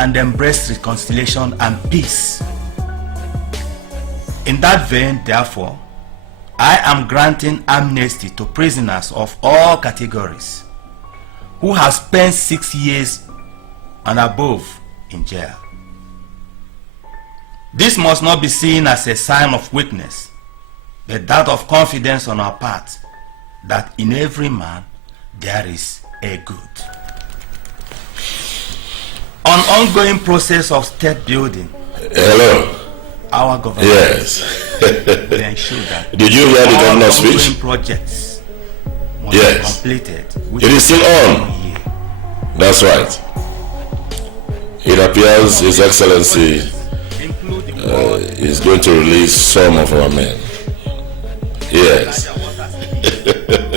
and embrace reconciliation and peace. In that vein, therefore, I am granting amnesty to prisoners of all categories who have spent 6 years and above in jail. This must not be seen as a sign of weakness, but that of confidence on our part that in every man there is a good. On ongoing process of state building. Hello. Our government. Yes. will ensure that. Did you hear the governor's speech? Projects must yes. be completed. It is still on. That's right. It appears His Excellency is going to release some of our men. Yes.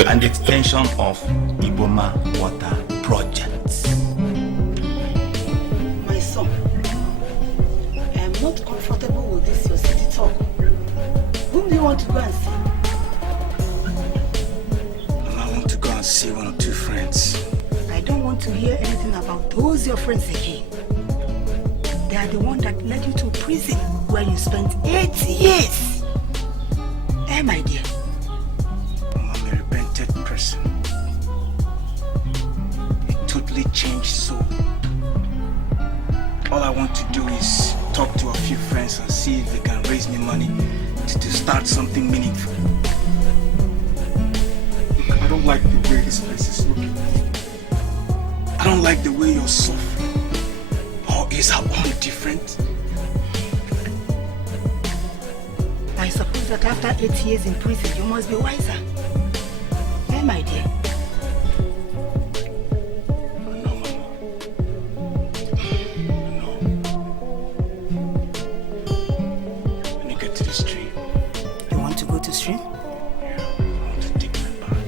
And the extension of Iboma water projects. My son, I am not comfortable with this your city talk. Whom do you want to go and see? I want to go and see one or two friends. I don't want to hear anything about those your friends again. They are the one that led you to prison where you spent 8 years. Eh, my dear? I'm a repented person. A totally changed soul. All I want to do is talk to a few friends and see if they can raise me money to start something meaningful. I don't like the way this place is looking. I don't like the way you're suffering. Or is our own different? I suppose that after 8 years in prison, you must be wiser. Eh, my dear? No, Mama. No. When you get to the stream. You want to go to stream? Yeah, I want to dig my bath.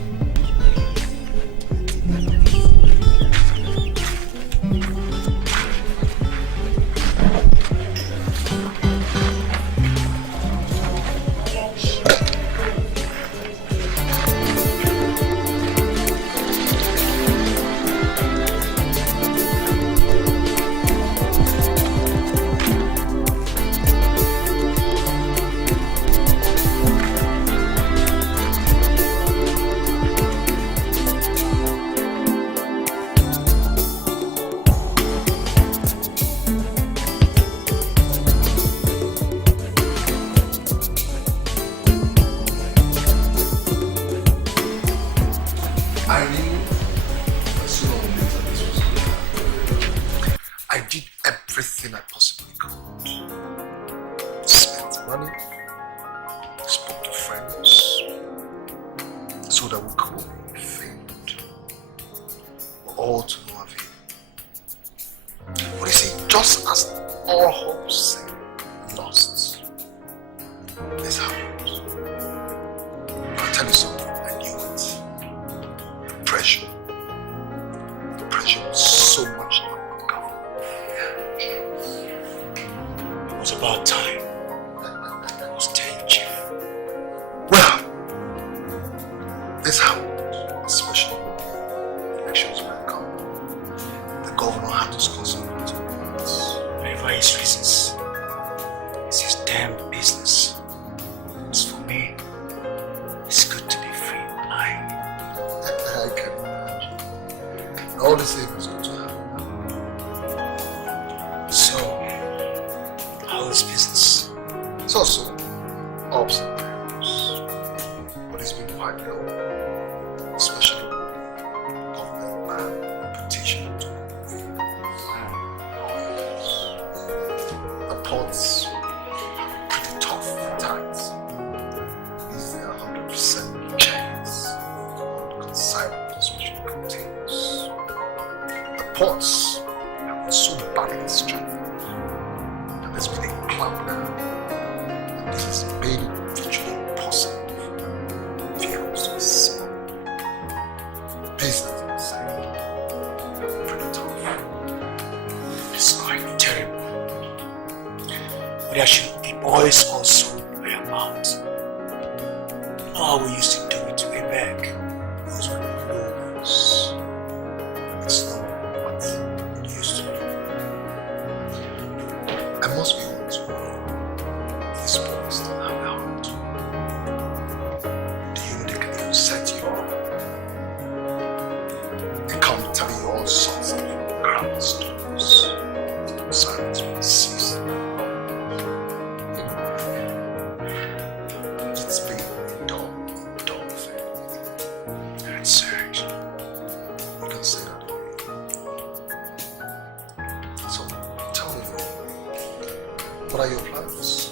What are your plans?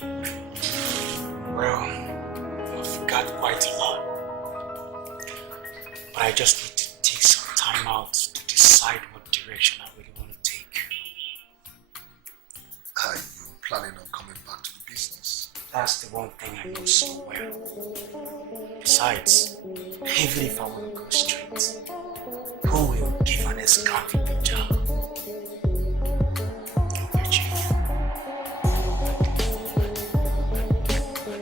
Well, I've got quite a lot. But I just need to take some time out to decide what direction I really want to take. Are you planning on coming back to the business? That's the one thing I know so well. Besides, even if I want to go straight, who will give an ex-convict a job? Okay, Chief.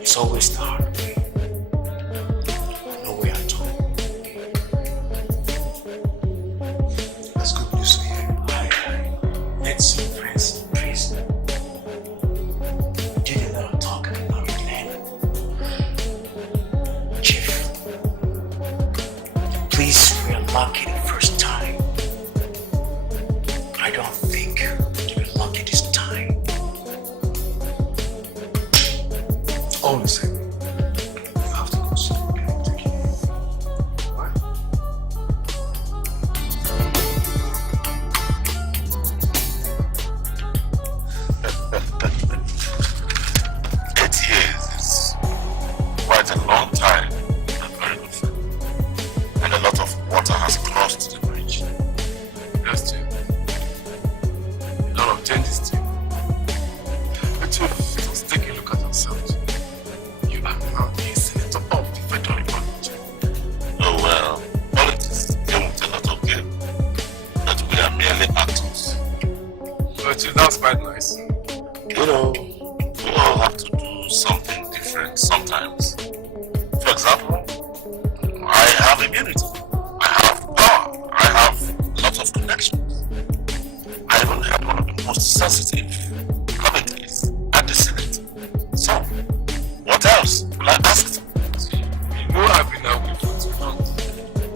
It's always the hard way. No way at all. That's good news to hear. I met some friends in prison. Did a lot of talking about Clem. Chief, please re-unlock it the first time. I don't think you'll unlock it this time. Hold a second. You have to go see me. Take it. Why? 8 years is quite a long time and very good friend. And a lot of water has crossed the bridge. Yes, Chief. A lot of changes, Chief. But Chief, let's take a look at ourselves. You are now the senator of the Federal Republic, Chief. Oh well, politics came with a lot of game. That we are merely actors. But Chief, that's quite nice. You know, we all have to do something different sometimes. For example, I have immunity. I have power. I have lots of connections. I even had one of the most sensitive committees at the Senate. So, what else will I ask them? You know I've been away for too long.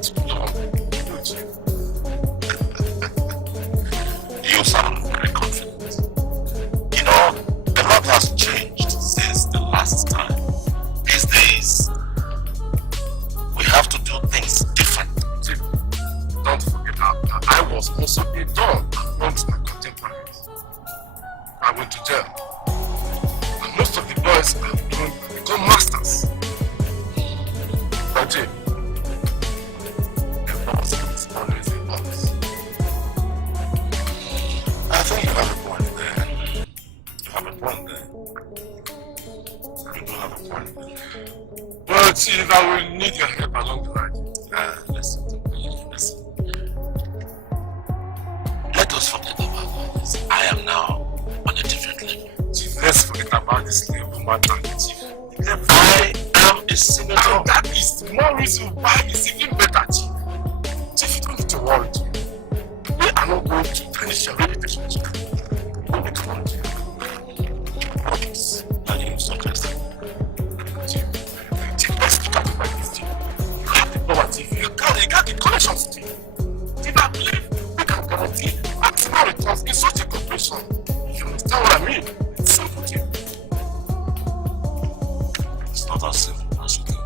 Too long. No, Chief. You sound very confident. You know, a lot has changed since the last time. These days, we have to do things different. Chief, don't forget that I was also a dog amongst my contemporaries. I went to jail. And most of the boys have become masters. But Chief, the boss is always a boss. I think you have a point there. You have a point there. You do have a point there. Well, Chief, I will need your help along the line. Listen. Let us forget about all this. I am now on a different level. Chief, let's forget about this level matter, Chief. I am a senator. Now, that is more reason why it's even better, Chief. Chief, you don't need to worry, Chief. We are not going to finish your reputation, Chief. Don't need to worry, Chief. Please, are you sarcastic? Chief, let's look at it like this, Chief. You have the power, Chief. You got the connections, Chief. Chief, I believe we can guarantee maximum returns in such a corporation. You understand what I mean? It's simple, Chief. It's not as simple as you think.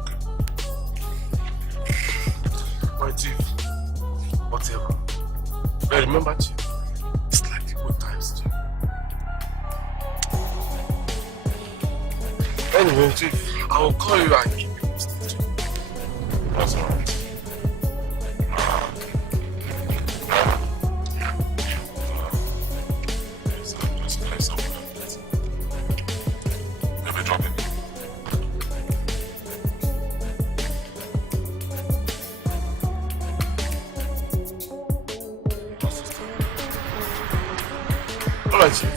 But Chief, whatever. But remember, Chief, it's like the good times, Chief. Anyway, Chief, I will call you and keep you posted, Chief. That's all right. Maybe drop it. All right, Chief.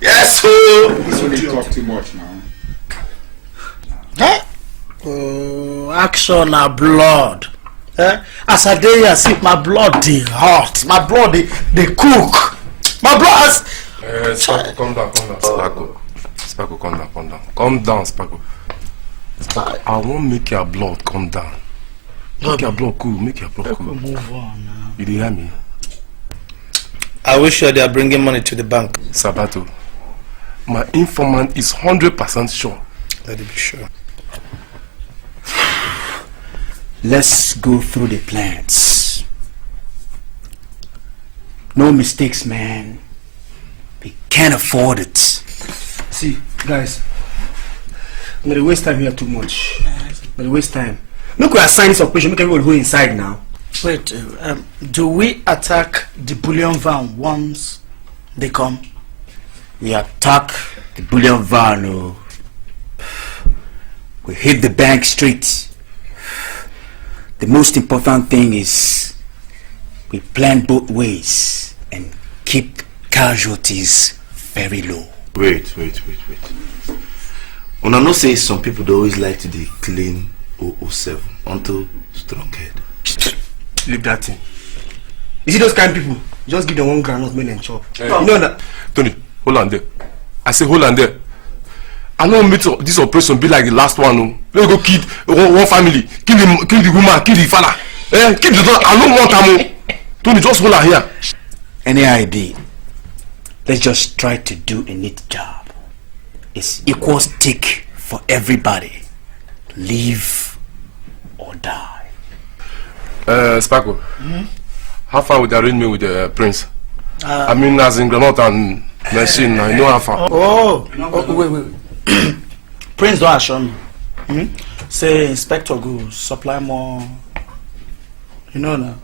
Yes, sir. This one you talk too much now. Huh? Oh, action na blood. As I dey here, see my blood dey hot. My blood dey cook. My blood has... Sparkle, calm down, Sparkle, calm down. Calm down, Sparkle. I won't make your blood calm down. Make your blood cool, Move on now. You dey hear me? I wish they are bringing money to the bank. Sabato, my informant is 100% sure. Let it be sure. Let's go through the plans. No mistakes, man. We can't afford it. See, guys, I'm gonna waste time here too much. I'm gonna waste time. Look, we assign this operation, make everyone go inside now. Wait, do we attack the bullion van once they come? We attack the bullion van, oh. We hit the bank straight. The most important thing is we plan both ways and keep casualties very low. Wait. When I know say some people they always like to claim 007 onto strong head. Leave that thing. You see those kind of people? Just give them one granite mail and chop. You know that? Tony, hold on there. I say hold on there. I know make this operation be like the last one. No, let's go kill one family, kill the woman, kill the father, kill the daughter. I don't want them. Tony, just hold on here. Any idea? Let's just try to do a neat job. It's equal stake for everybody. Live or die. Sparkle, how far would the arrangement with the prince? I mean, as in Granot and machine, I know how far. Wait. Prince don't assure me. Say Inspector go supply more, you know now,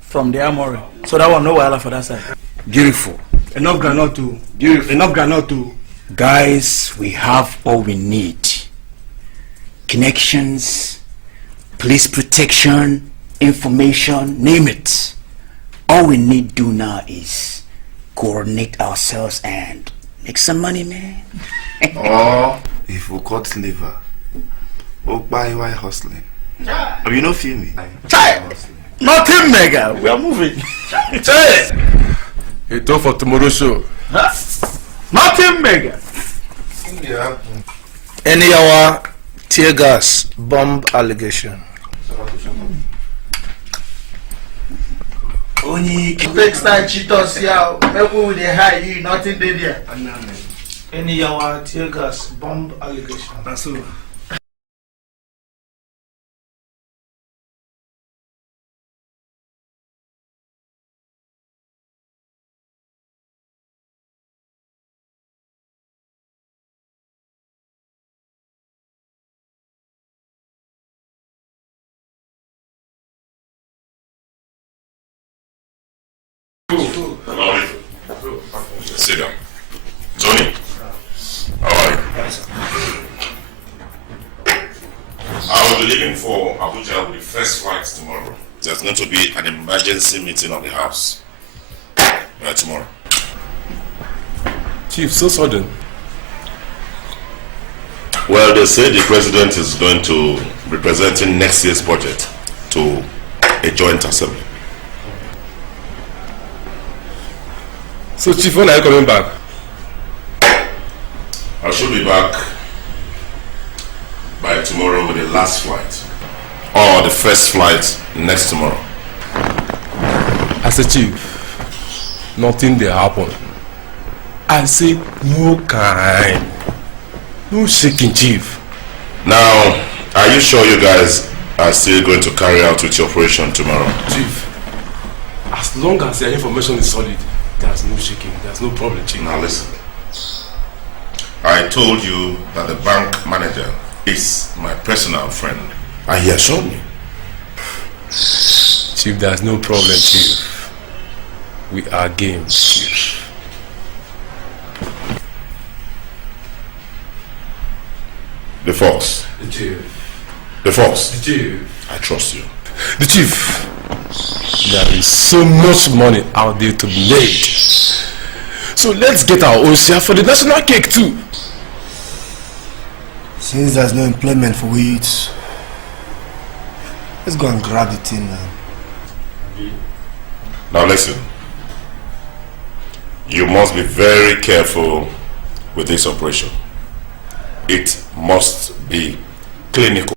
from the armory. So that one no wahala for that side. Beautiful. Enough granite too. Beautiful. Enough granite too. Guys, we have all we need. Connections, police protection, information, name it. All we need to do now is coordinate ourselves and make some money, man. Or if we cut liver, or buy while hustling. Have you not feel me? Nothing mega. We are moving. A talk for tomorrow's show. Nothing mega. Yeah. Any hour tear gas bomb allegation. Only next time cheat us here. People with a high you nothing there. Any hour tear gas bomb allegation. That's all. Sit down. Tony, how are you? I will be leaving for Abuja with the first flight tomorrow. There's going to be an emergency meeting of the house. Tomorrow. Chief, so sudden. Well, they say the president is going to be presenting next year's budget to a joint assembly. So, Chief, when are you coming back? I should be back by tomorrow with the last flight. Or the first flight next tomorrow. As a chief, nothing there happen. I say no kind. No shaking, Chief. Now, are you sure you guys are still going to carry out with your operation tomorrow? Chief, as long as your information is solid, there's no shaking, there's no problem, Chief. Now listen. I told you that the bank manager is my personal friend. And he assured me. Chief, there's no problem, Chief. We are game, Chief. The Fox. The Chief. The Fox. The Chief. I trust you. The Chief. There is so much money out there to be made. So let's get our own share for the national cake too. Since there's no employment for we youths, let's go and grab the thing now. Now listen. You must be very careful with this operation. It must be clinical.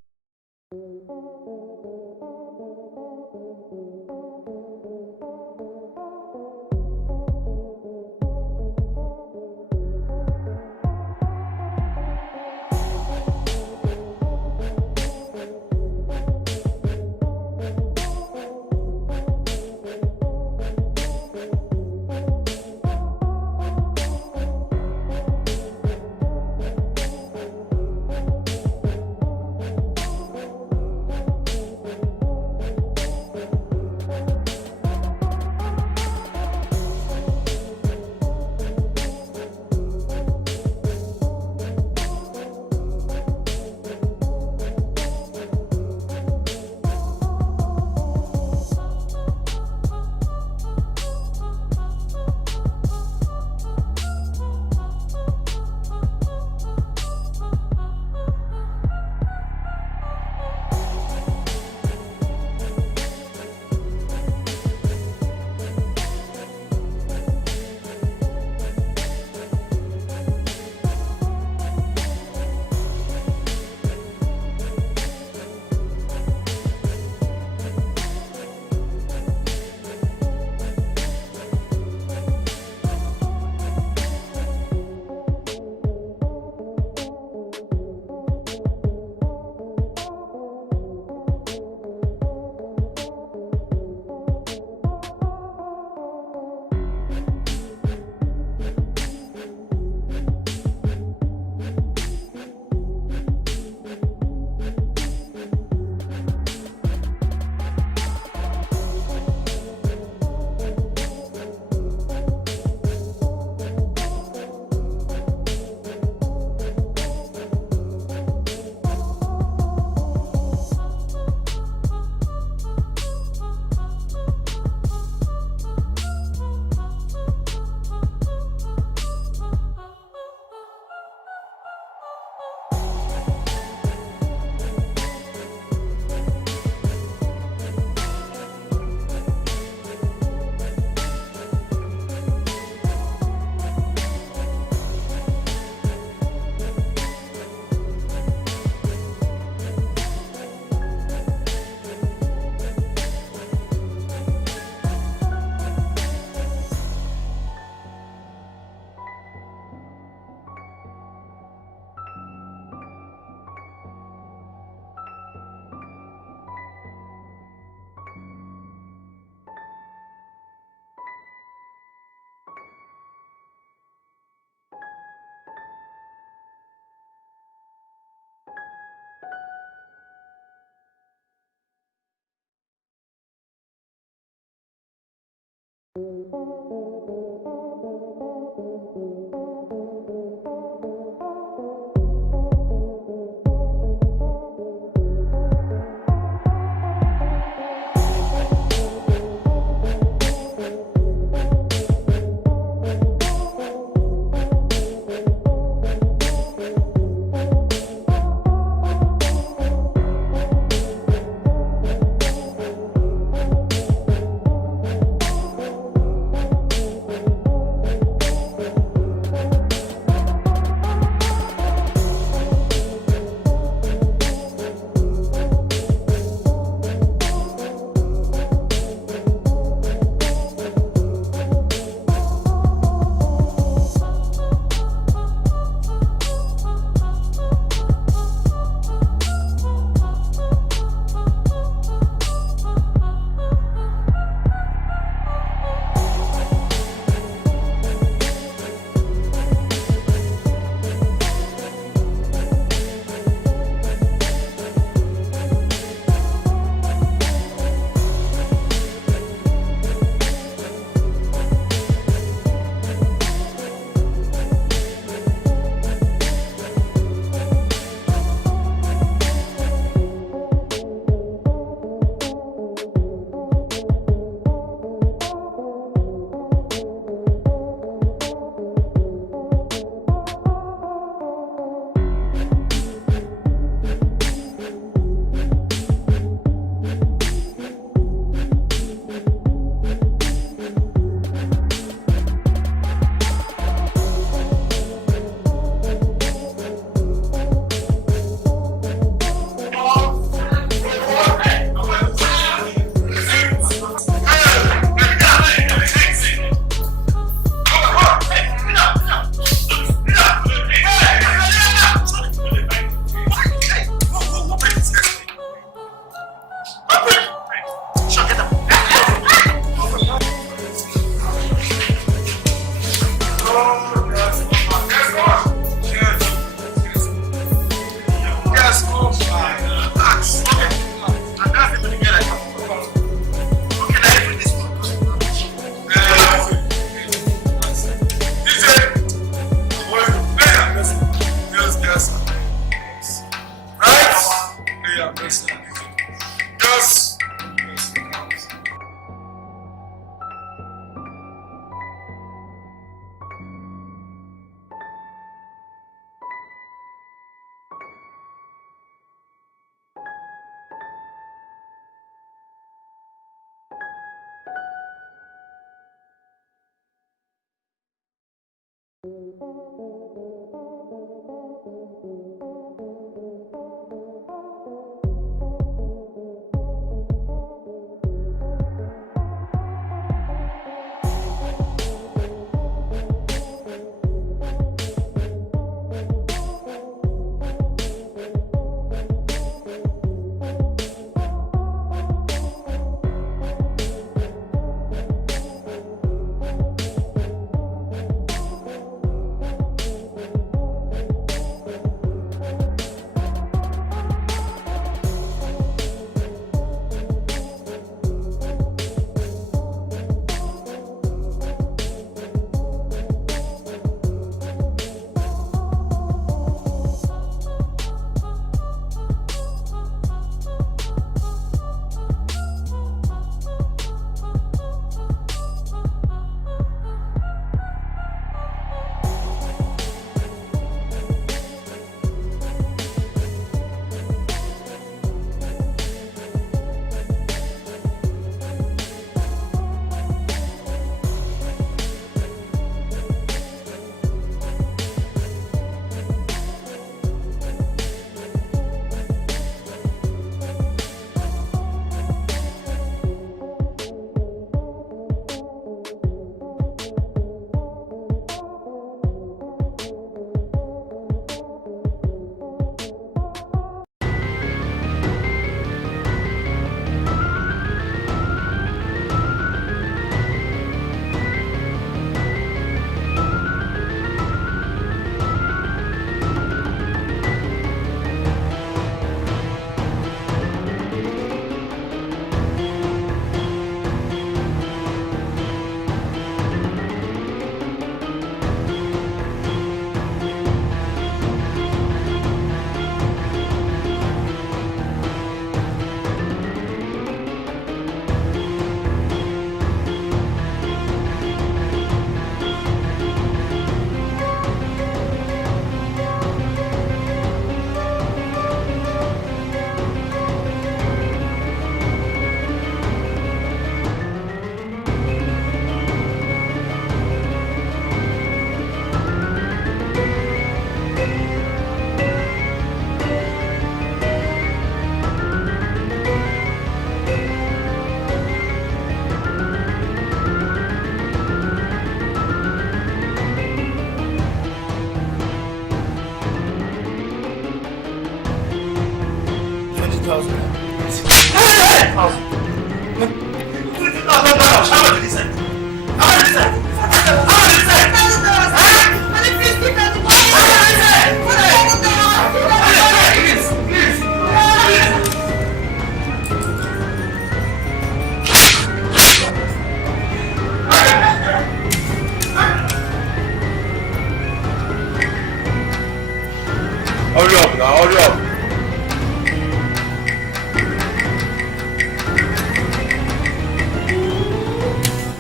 Hurry up now, hurry up.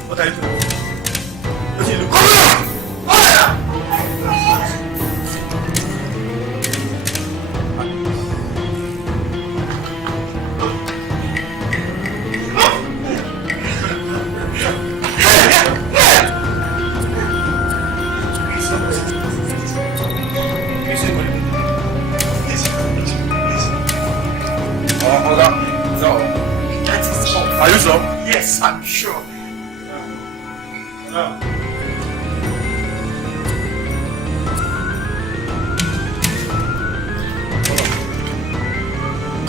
What are you doing? What are you doing? Hurry up! Hurry up! Are you sure? Yes, I'm sure. Come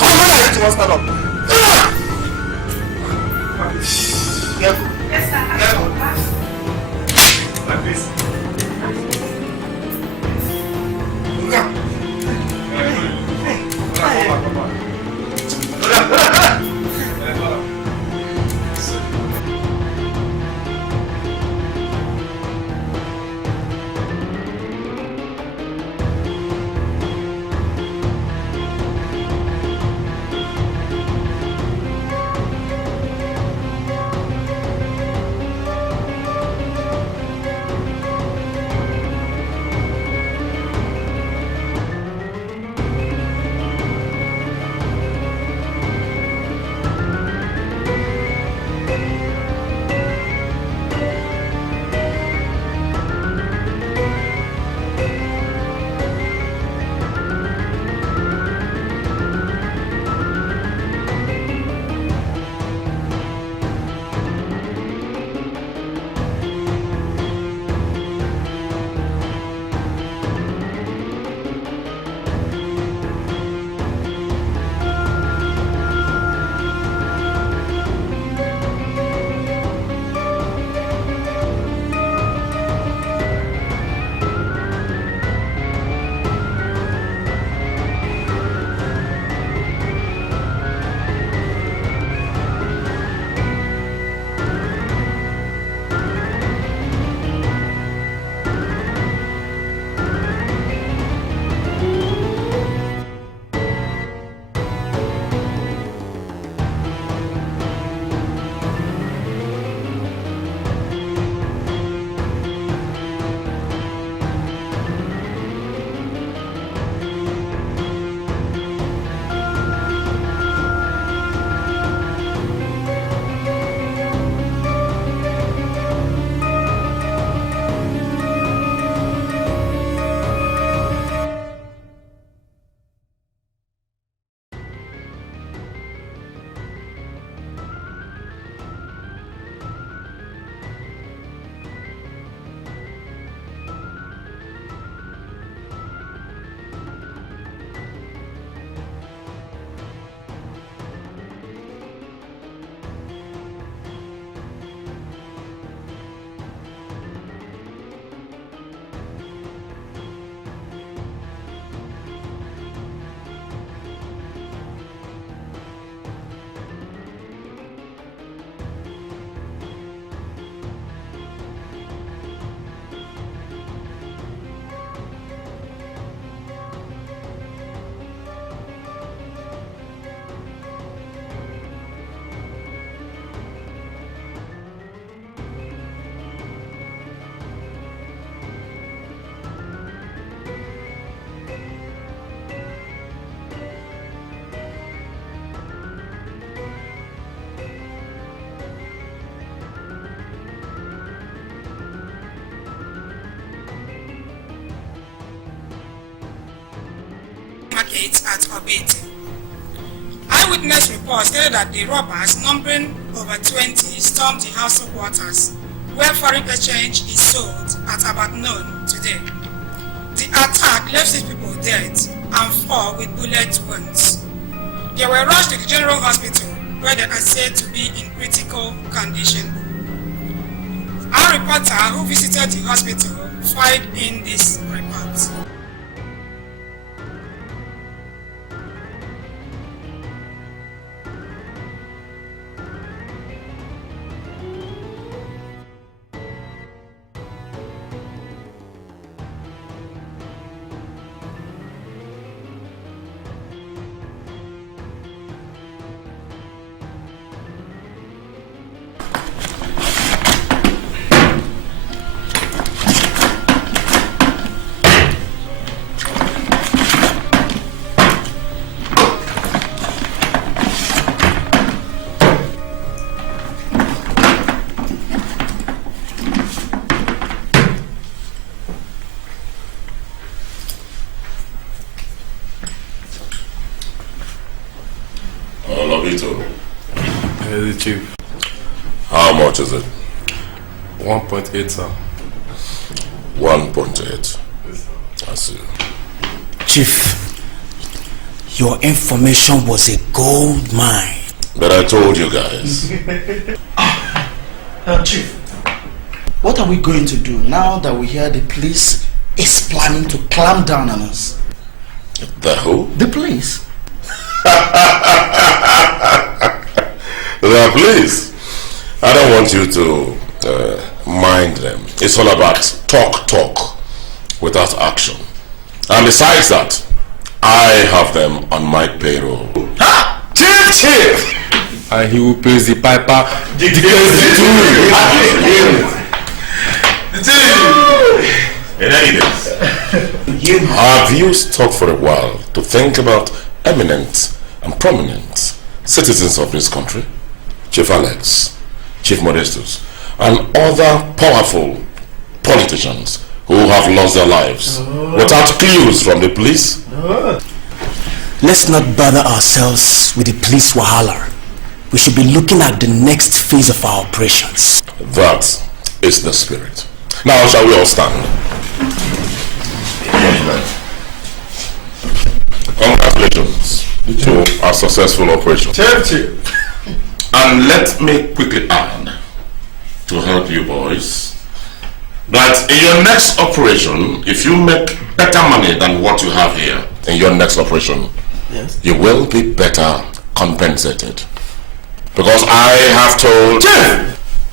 on, I want to stand up. Careful. Yes, sir. Careful. Like this. market at Obete. Eyewitness reports stated that the robbers, numbering over 20, stormed the household quarters where foreign exchange is sold at about noon today. The attack left 6 people dead and 4 with bullet wounds. They were rushed to the general hospital where they are said to be in critical condition. Our reporter who visited the hospital filed in this report. Chief. How much is it? 1.8, sir. 1.8. I see. Chief, your information was a gold mine. But I told you guys. Chief, what are we going to do now that we hear the police is planning to clamp down on us? The who? The police. The police. I don't want you to mind them. It's all about talk without action. And besides that, I have them on my payroll. Ha! Chief! And he will pay the piper. In any case, have you stopped for a while to think about eminent and prominent citizens of this country? Chief Alex, Chief Modestus, and other powerful politicians who have lost their lives without clues from the police? Let's not bother ourselves with the police wahala. We should be looking at the next phase of our operations. That is the spirit. Now shall we all stand? Congratulations to our successful operation. Chief. And let me quickly add, to help you boys, that in your next operation, if you make better money than what you have here, in your next operation, yes, you will be better compensated. Because I have told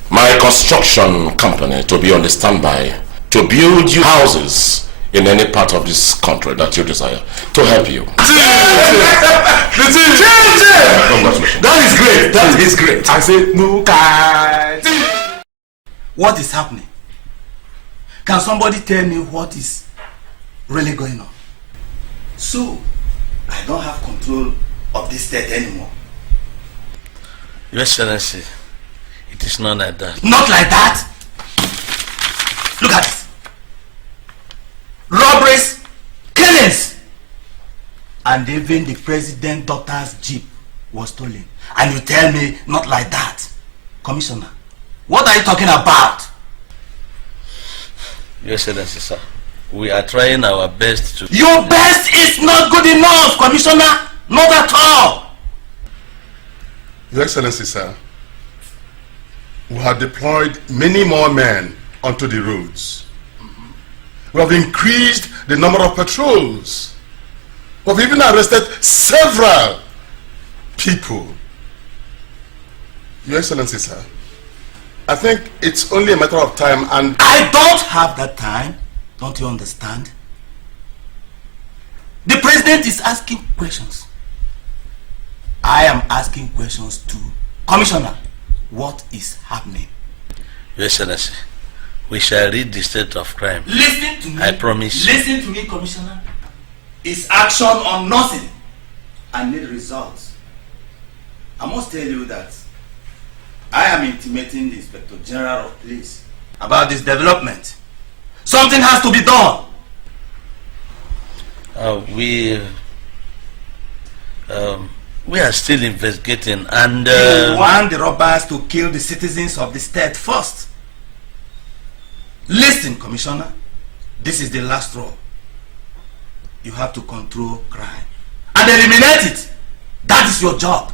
my construction company to be on the standby to build you houses in any part of this country that you desire, to help you. Congratulations. That is great. That is great. I say no guy. What is happening? Can somebody tell me what is really going on? So, I don't have control of this state anymore. Your Excellency, it is not like that. Not like that? Look at it. Robberies, killings, and even the president's daughter's jeep was stolen. And you tell me not like that? Commissioner, what are you talking about? Your Excellency, sir, we are trying our best to... Your best is not good enough, Commissioner. Not at all. Your Excellency, sir, we have deployed many more men onto the roads. We have increased the number of patrols. We have even arrested several people. Your Excellency, sir, I think it's only a matter of time, and I don't have that time. Don't you understand? The president is asking questions. I am asking questions too. Commissioner, what is happening? Your Excellency, we shall read the state of crime. Listen to me. I promise. Listen to me, Commissioner. It's action on nothing. I need results. I must tell you that I am intimating the Inspector General of Police about this development. Something has to be done. We We are still investigating and... You want the robbers to kill the citizens of the state first. Listen, Commissioner. This is the last straw. You have to control crime and eliminate it. That is your job.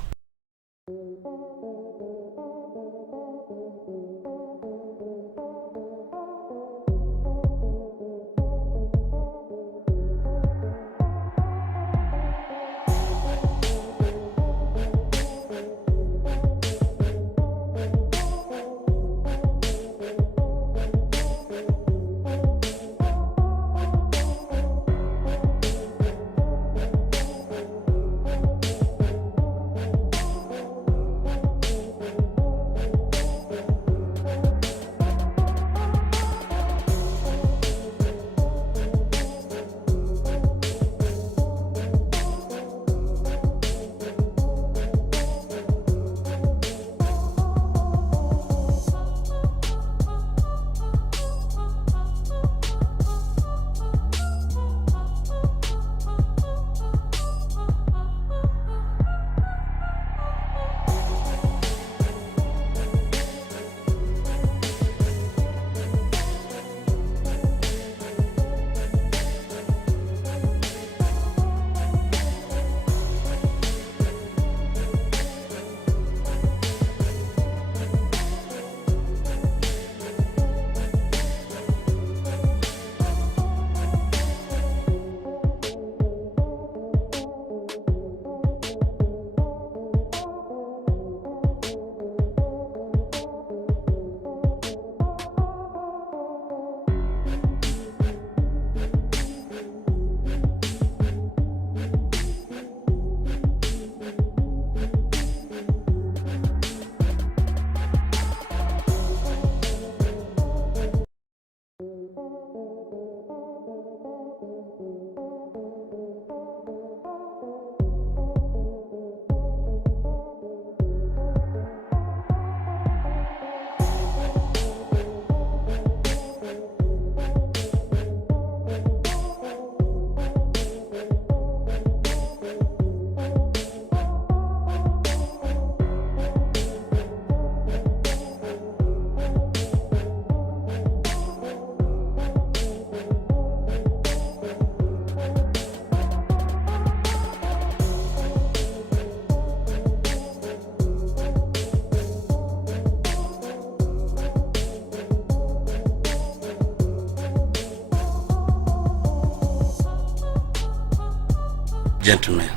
Gentlemen,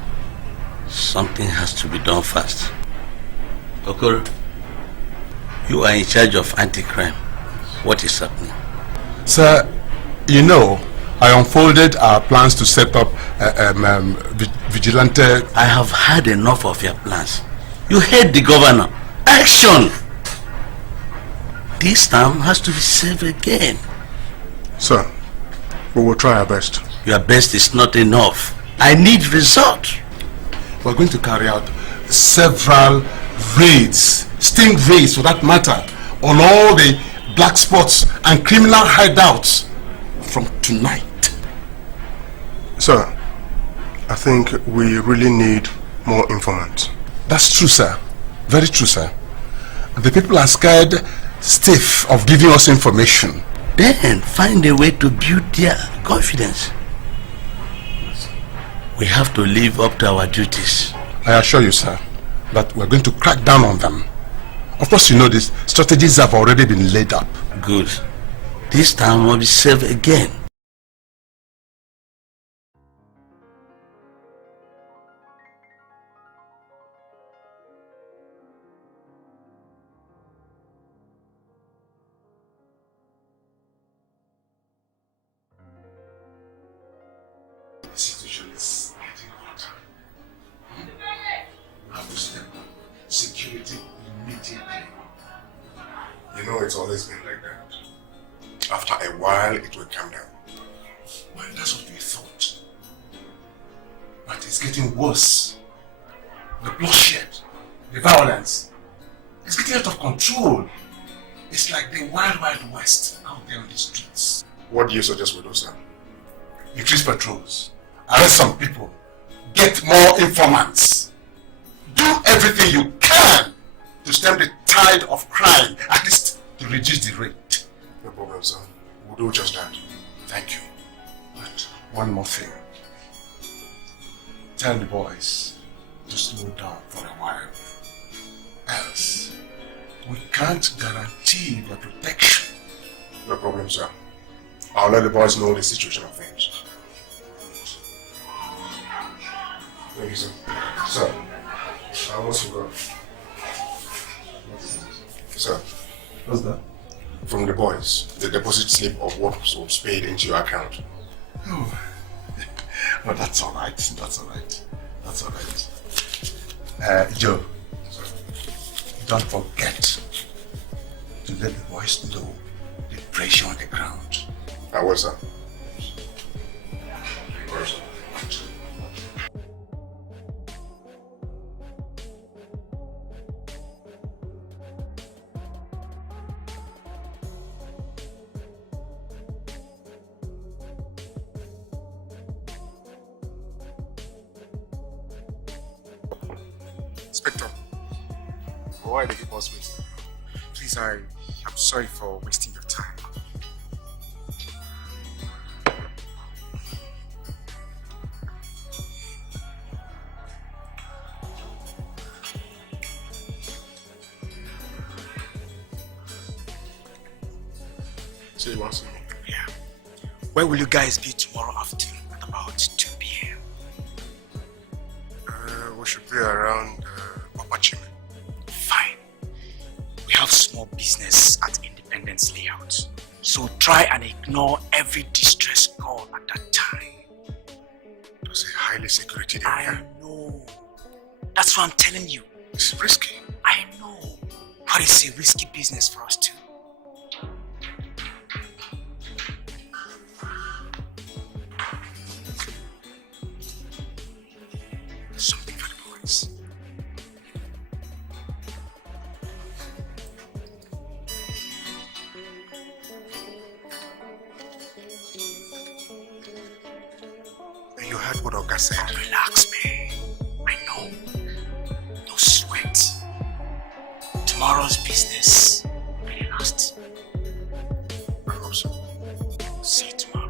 something has to be done fast. Okoro, you are in charge of anti-crime. What is happening? Sir, you know, I unfolded our plans to set up vigilante... I have had enough of your plans. You hate the governor. Action! This time has to be saved again. Sir, we will try our best. Your best is not enough. I need result. We're going to carry out several raids, sting raids for that matter, on all the black spots and criminal hideouts from tonight. Sir, I think we really need more informants. That's true, sir. Very true, sir. The people are scared stiff of giving us information. Then find a way to build their confidence. We have to live up to our duties. I assure you, sir, that we're going to crack down on them. Of course, you know these strategies have already been laid up. Good. This time will be saved again. The situation is getting hotter. Have to step up security immediately. You know, it's always been like that. After a while, it will calm down. Well, that's what we thought. But it's getting worse. The bloodshed, the violence, it's getting out of control. It's like the wild, wild west out there on the streets. What do you suggest we do, sir? Increase patrols, arrest some people, get more informants. Do everything you can to stem the tide of crime, at least to reduce the rate. No problem, sir. We'll do just that. Thank you. But one more thing. Tell the boys to slow down for a while. Else, we can't guarantee the protection. No problem, sir. I'll let the boys know the situation of things. Thank you, sir. Sir, I almost forgot. Sir. What's that? From the boys, the deposit slip of what was paid into your account. Oh, well, that's all right. That's all right. That's all right. Joe, sir, don't forget to let the boys know the pressure on the ground. I will, sir. Inspector, why did you keep us waiting? Please, I'm sorry for wasting your time. So you want to see me? Yeah. Where will you guys be tomorrow afternoon at about 2 p.m.? We should be around Opachime. Fine. We have small business at Independence Layout. So try and ignore every distress call at that time. It's a highly security area. I know. That's what I'm telling you. It's risky. I know. But it's a risky business for us too. Something for the boys. You heard what Oga said. Relax, man. I know. No sweat. Tomorrow's business will be last. I hope so. See you tomorrow.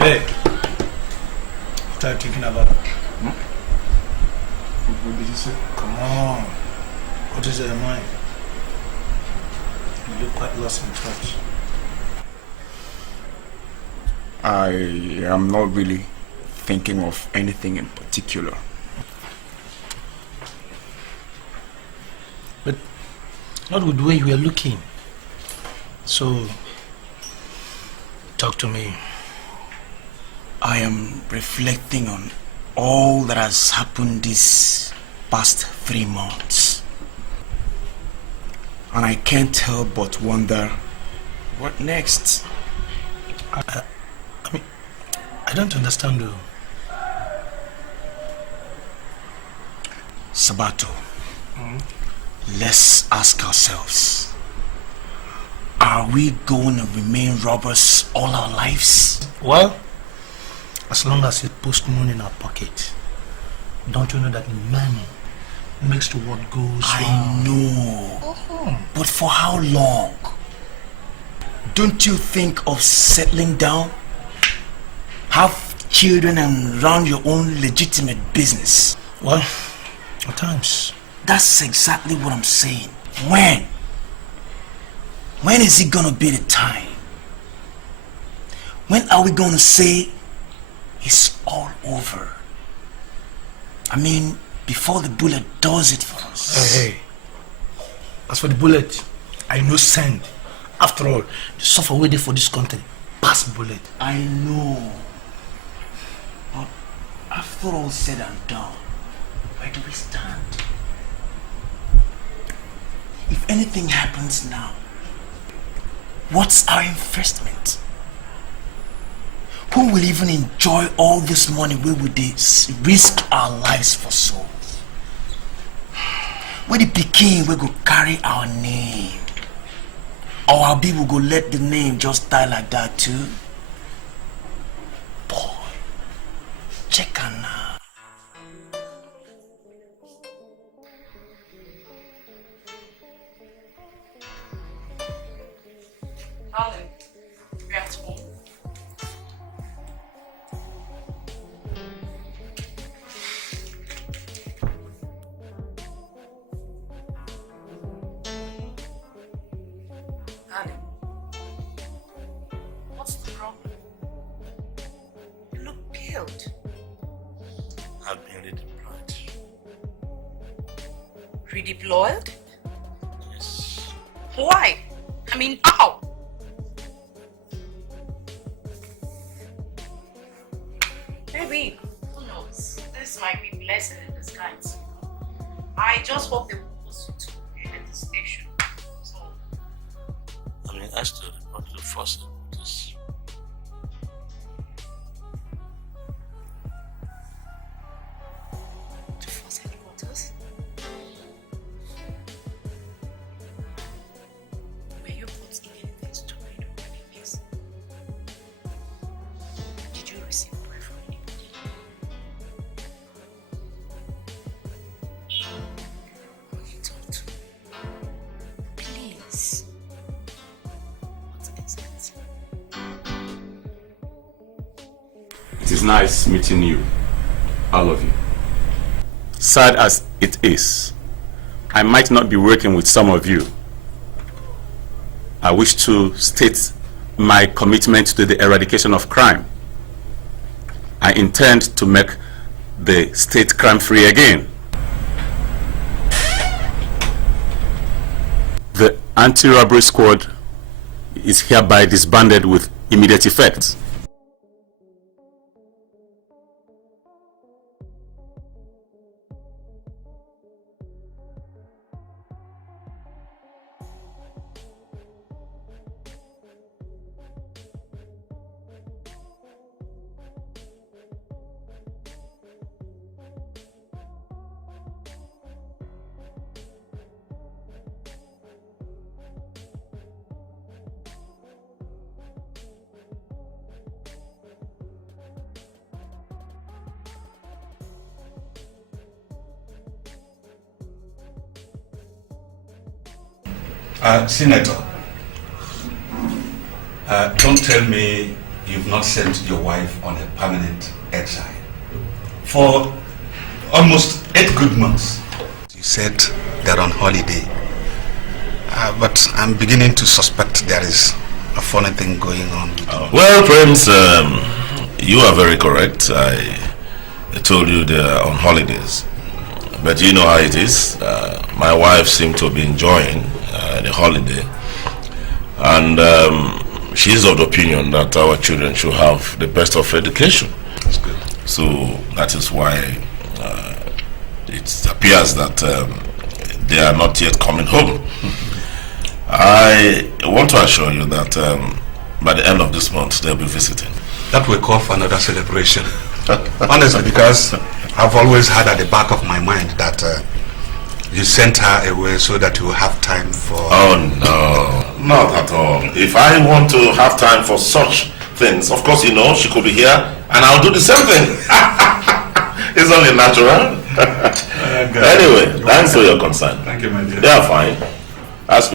Hey, what are you thinking about? What did you say? Come on. What is in your mind? You look quite lost in thought. I am not really thinking of anything in particular. But not with the way you were looking. So, talk to me. I am reflecting on all that has happened these past 3 months. And I can't help but wonder, what next? I mean, I don't understand though. Sabato, let's ask ourselves, are we going to remain robbers all our lives? Well, as long as it puts money in our pocket. Don't you know that money makes the world go wrong? I know. But for how long? Don't you think of settling down? Have children and run your own legitimate business? Well, at times. That's exactly what I'm saying. When? When is it gonna be the time? When are we gonna say it's all over? I mean, before the bullet does it for us. Hey. As for the bullet, I know send. After all, the suffer waiting for this country. Pass bullet. I know. But after all said and done, where do we stand? If anything happens now, what's our investment? Who will even enjoy all this money where would they risk our lives for souls? Where the Peking we go carry our name? Or our people go let the name just die like that too? Boy, check on now. Darling, we have to move. Darling, what's the problem? You look peeled. I've been redeployed. Redeployed? Yes. Why? I mean, how? Maybe, who knows? This might be blessing in disguise. I just hope they will post you to the station. So, I mean, asked to report to the force headquarters. to force headquarters? Were you put in anything stupid or ridiculous? Did you receive bribe from anybody? Will you talk to me? Please. What is it? It is nice meeting you, all of you. Sad as it is, I might not be working with some of you. I wish to state my commitment to the eradication of crime. I intend to make the state crime-free again. The anti-robbery squad is hereby disbanded with immediate effect. Senator, don't tell me you've not sent your wife on a permanent exile. For almost 8 good months. You said they're on holiday. But I'm beginning to suspect there is a funny thing going on. Well, Prince, you are very correct. I told you they are on holidays. But you know how it is. My wife seemed to be enjoying the holiday. And she's of the opinion that our children should have the best of education. That's good. So that is why it appears that they are not yet coming home. I want to assure you that by the end of this month they'll be visiting. That will call for another celebration. Honestly, because I've always had at the back of my mind that you sent her away so that you will have time for... Oh no, not at all. If I want to have time for such things, of course, you know, she could be here and I'll do the same thing. It's only natural. Anyway, thanks for your concern. Thank you, my dear. They are fine. As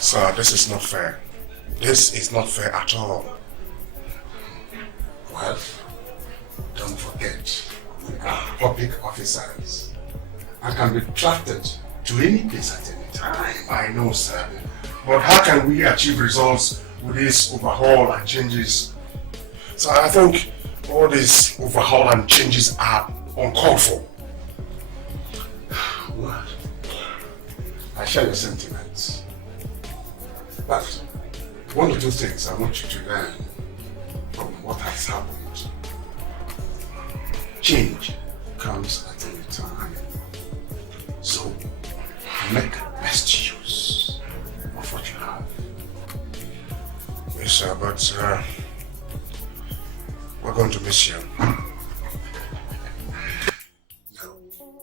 Sir, this is not fair. This is not fair at all. Well, don't forget, we are public officers and can be drafted to any place at any time. I know, sir. But how can we achieve results with this overhaul and changes? So I think all these overhaul and changes are uncalled for. Well, I share your sentiments. But one or two things I want you to learn from what has happened. Change comes at any time. So make best use of what you have. Yes, sir, but we're going to miss you. No,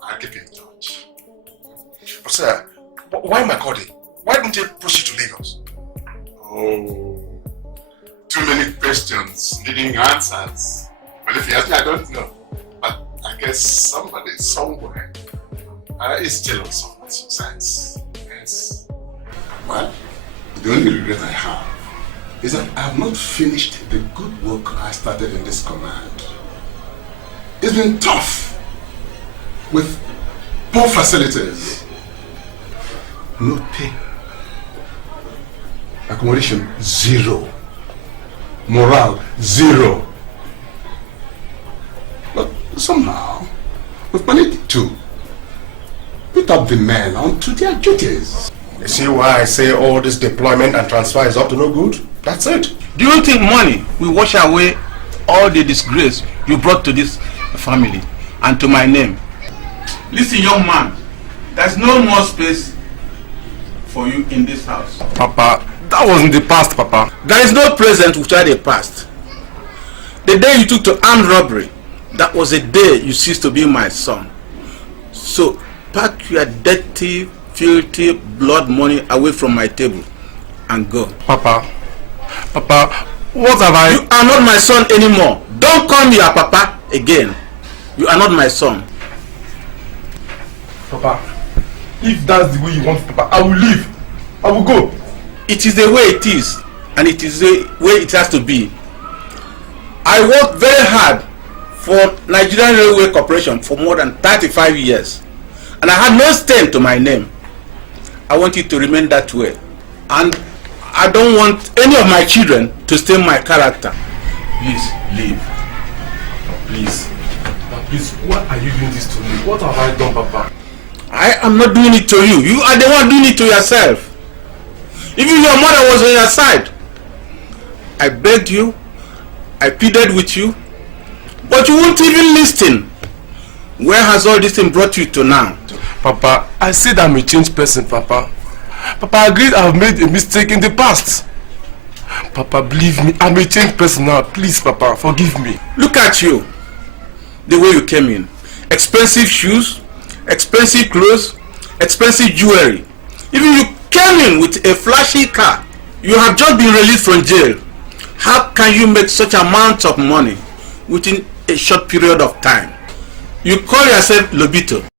I'll keep you in touch. But sir, why Makodi? Why didn't you push you to Lagos? Oh, too many questions needing answers. Well, if you ask me, I don't know. But I guess somebody somewhere is still on some sense. Yes. Well, the only regret I have is that I have not finished the good work I started in this command. It's been tough with poor facilities, no pay, accommodation 0, morale 0. But somehow we've managed to put up the men onto their duties. You see why I say all this deployment and transfer is up to no good? That's it. Do you think money will wash away all the disgrace you brought to this family and to my name? Listen, young man, there's no more space for you in this house. Papa, that wasn't the past, Papa. There is no present without a past. The day you took to armed robbery, that was the day you ceased to be my son. So pack your dirty, filthy blood money away from my table and go. Papa, what have I... You are not my son anymore. Don't call me your papa again. You are not my son. Papa, if that's the way you want, Papa, I will leave. I will go. It is the way it is, and it is the way it has to be. I worked very hard for Nigerian Railway Corporation for more than 35 years, and I had no stain to my name. I want it to remain that way, and I don't want any of my children to stain my character. Please, leave. Please. Please, why are you doing this to me? What have I done, Papa? I am not doing it to you. You are the one doing it to yourself. Even your mother was on your side. I begged you, I pleaded with you, but you won't even listen. Where has all this thing brought you to now? Papa, I said I'm a changed person, Papa. Papa, I agreed I've made a mistake in the past. Papa, believe me, I'm a changed person now. Please, Papa, forgive me. Look at you. The way you came in. Expensive shoes, expensive clothes, expensive jewelry. Even you came in with a flashy car. You have just been released from jail. How can you make such amounts of money within a short period of time. You call yourself Lobito.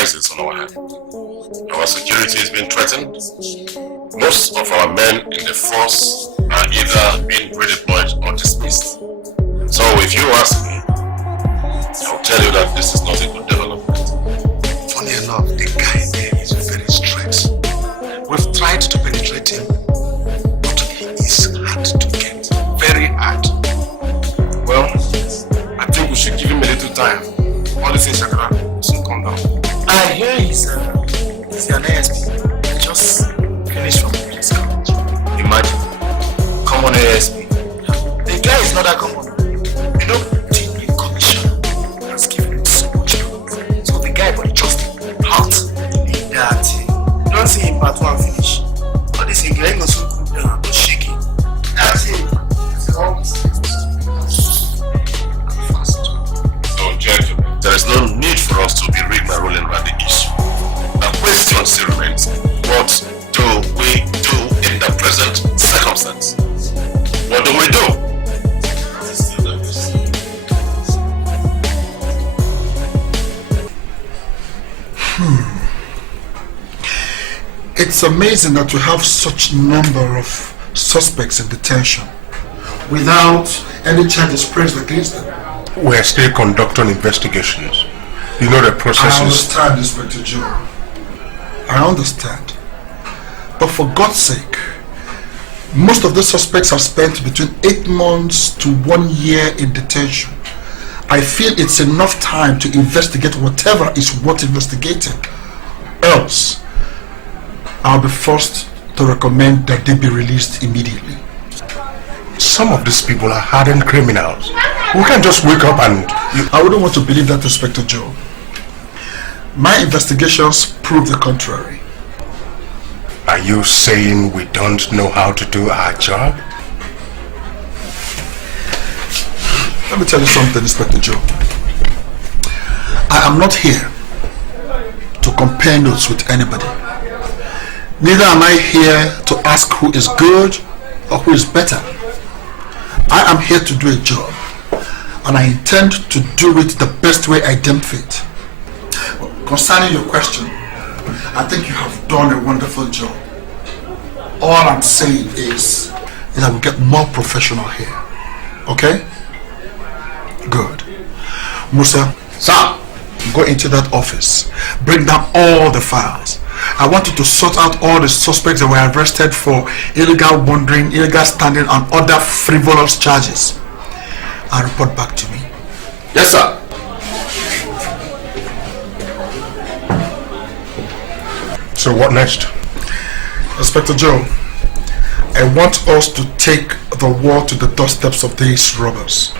crisis on our hand. Our security is being threatened. Most of our men in the force are either being redeployed or dismissed. So if you ask me, I'll tell you that this is not a good development. Funny enough, the guy there is very strict. We've tried to penetrate him, but he is hard to get. Very hard. Well, I think we should give him a little time. All this in Shakara, soon calm down. I hear he's an ASP. He just finished from police college. Imagine, common ASP. The guy is not that common. You know, Deepening Commission has given him so much love. So the guy got just hot in that thing. You don't see him part one finish. All this thing, ain't gonna soon cool down, not shaking. That's it. It's almost So, gentlemen, there is no need for us to be rigmaroling about the issue. The question still remains, what do we do in the present circumstance? What do we do? It's amazing that we have such number of suspects in detention without any charges pressed against them. We're still conducting investigations. You know the process I is... understand, Inspector Joe. I understand. But for God's sake, most of the suspects have spent between 8 months to 1 year in detention. I feel it's enough time to investigate whatever is worth investigating. Else, I'll be forced to recommend that they be released immediately. Some of these people are hardened criminals. We can't just wake up and... I wouldn't want to believe that, Inspector Joe. My investigations prove the contrary. Are you saying we don't know how to do our job? Let me tell you something, Inspector Joe. I am not here to compare notes with anybody. Neither am I here to ask who is good or who is better. I am here to do a job, and I intend to do it the best way I deem fit. Concerning your question, I think you have done a wonderful job. All I'm saying is that we get more professional here. Okay? Good. Musa, sir, go into that office. Bring down all the files. I want you to sort out all the suspects that were arrested for illegal wandering, illegal standing, and other frivolous charges. And report back to me. Yes, sir. So what next? Inspector Joe, I want us to take the war to the doorsteps of these robbers.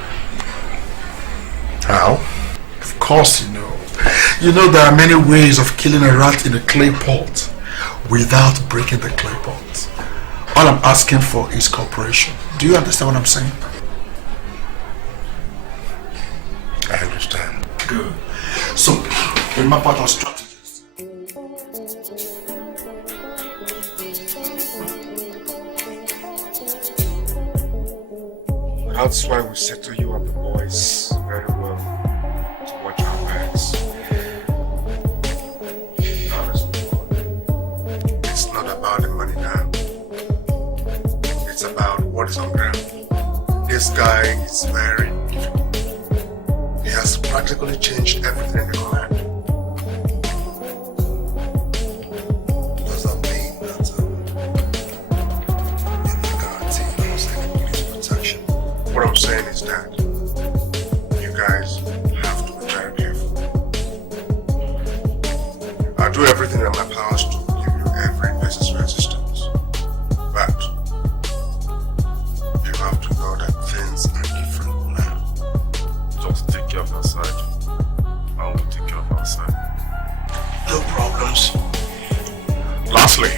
How? Of course you know. You know there are many ways of killing a rat in a clay pot without breaking the clay pot. All I'm asking for is cooperation. Do you understand what I'm saying? I understand. Good. So, we'll map out our strategies. That's why we settle you up, the boys, very well. To watch our backs. It's not about the money now. It's about what is on ground. This guy is very difficult. He has practically changed everything in the command. Does that mean that you can guarantee us any police protection? What I'm saying is that you guys have to be very careful. I'll do everything in my powers to give you every necessary assistance. But you have to know that things are different now. Just take care of that side. I will take care of our side. No problems. Lastly,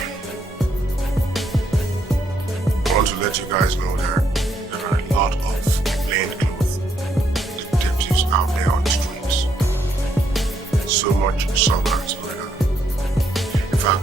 I want to let you guys know that there are a lot of plainclothes detectives out there on the streets. So much so that in fact,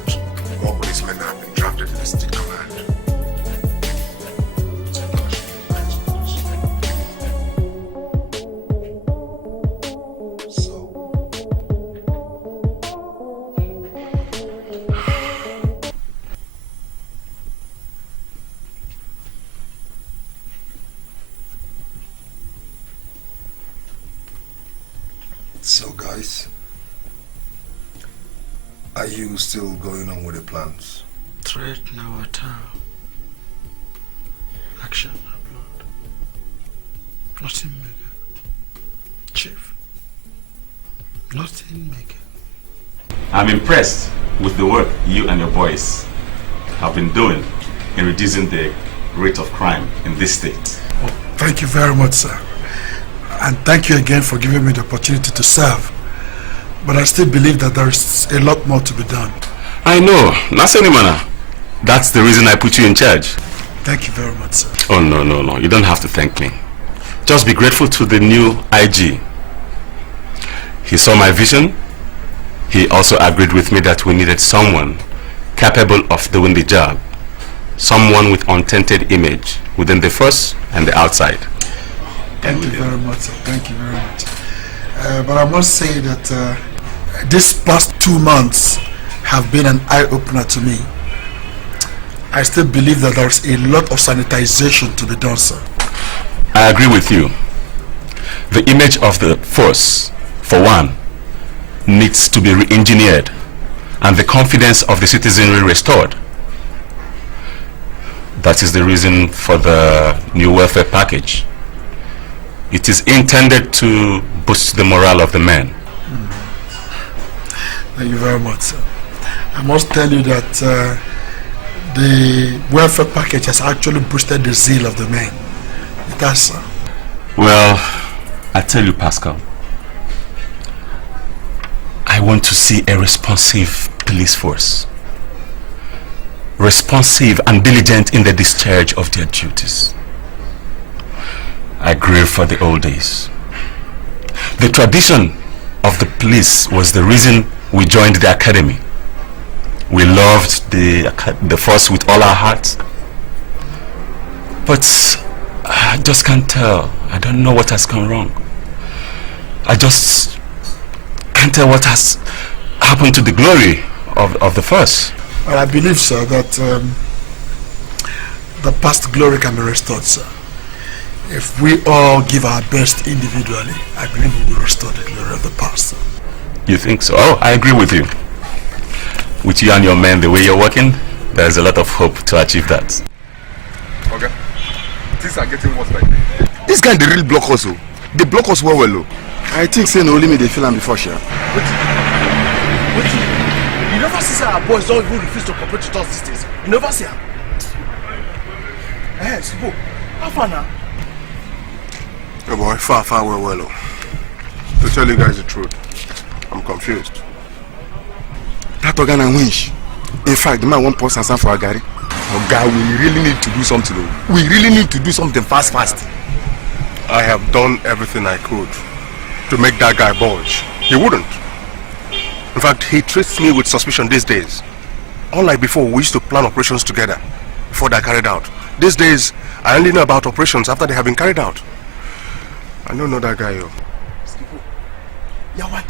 So guys, are you still going on with the plans? Threat now town. Action now blood. Nothing mega. Chief. Nothing mega. I'm impressed with the work you and your boys have been doing in reducing the rate of crime in this state. Oh, thank you very much, sir. And thank you again for giving me the opportunity to serve. But I still believe that there's a lot more to be done. I know. Nasenimana. That's the reason I put you in charge. Thank you very much, sir. Oh, no. You don't have to thank me. Just be grateful to the new IG. He saw my vision. He also agreed with me that we needed someone capable of doing the job. Someone with untainted image within the force and the outside. Thank you very much, sir. Thank you very much. But I must say that this past 2 months have been an eye-opener to me. I still believe that there's a lot of sanitization to be done, sir. I agree with you. The image of the force, for one, needs to be re-engineered and the confidence of the citizenry restored. That is the reason for the new welfare package. It is intended to boost the morale of the men. Thank you very much, sir. I must tell you that the welfare package has actually boosted the zeal of the men. It has, sir. Well, I tell you, Pascal, I want to see a responsive police force. Responsive and diligent in the discharge of their duties. I grieve for the old days. The tradition of the police was the reason we joined the academy. We loved the force with all our hearts. But I just can't tell. I don't know what has gone wrong. I just can't tell what has happened to the glory of the force. Well, I believe, sir, that the past glory can be restored, sir. If we all give our best individually, I believe we will restore the glory of the past, sir. You think so? Oh, I agree with you. With you and your men, the way you're working, there's a lot of hope to achieve that. Okay. Things are getting worse by day. This guy, they really block us. They block us well. I think saying only me they feel am before sure. Wait. You never see our boys don't even refuse to cooperate with us these days. You never see them. Hey, Sibo, how far now? Oh boy, far well. To tell you guys the truth, I'm confused. That organ and winch. In fact, the man won't post and stand for a Gary. Oh God, we really need to do something. We really need to do something fast. I have done everything I could to make that guy budge. He wouldn't. In fact, he treats me with suspicion these days. Unlike before, we used to plan operations together before they're carried out. These days, I only know about operations after they have been carried out. I don't know that guy, yo. Oh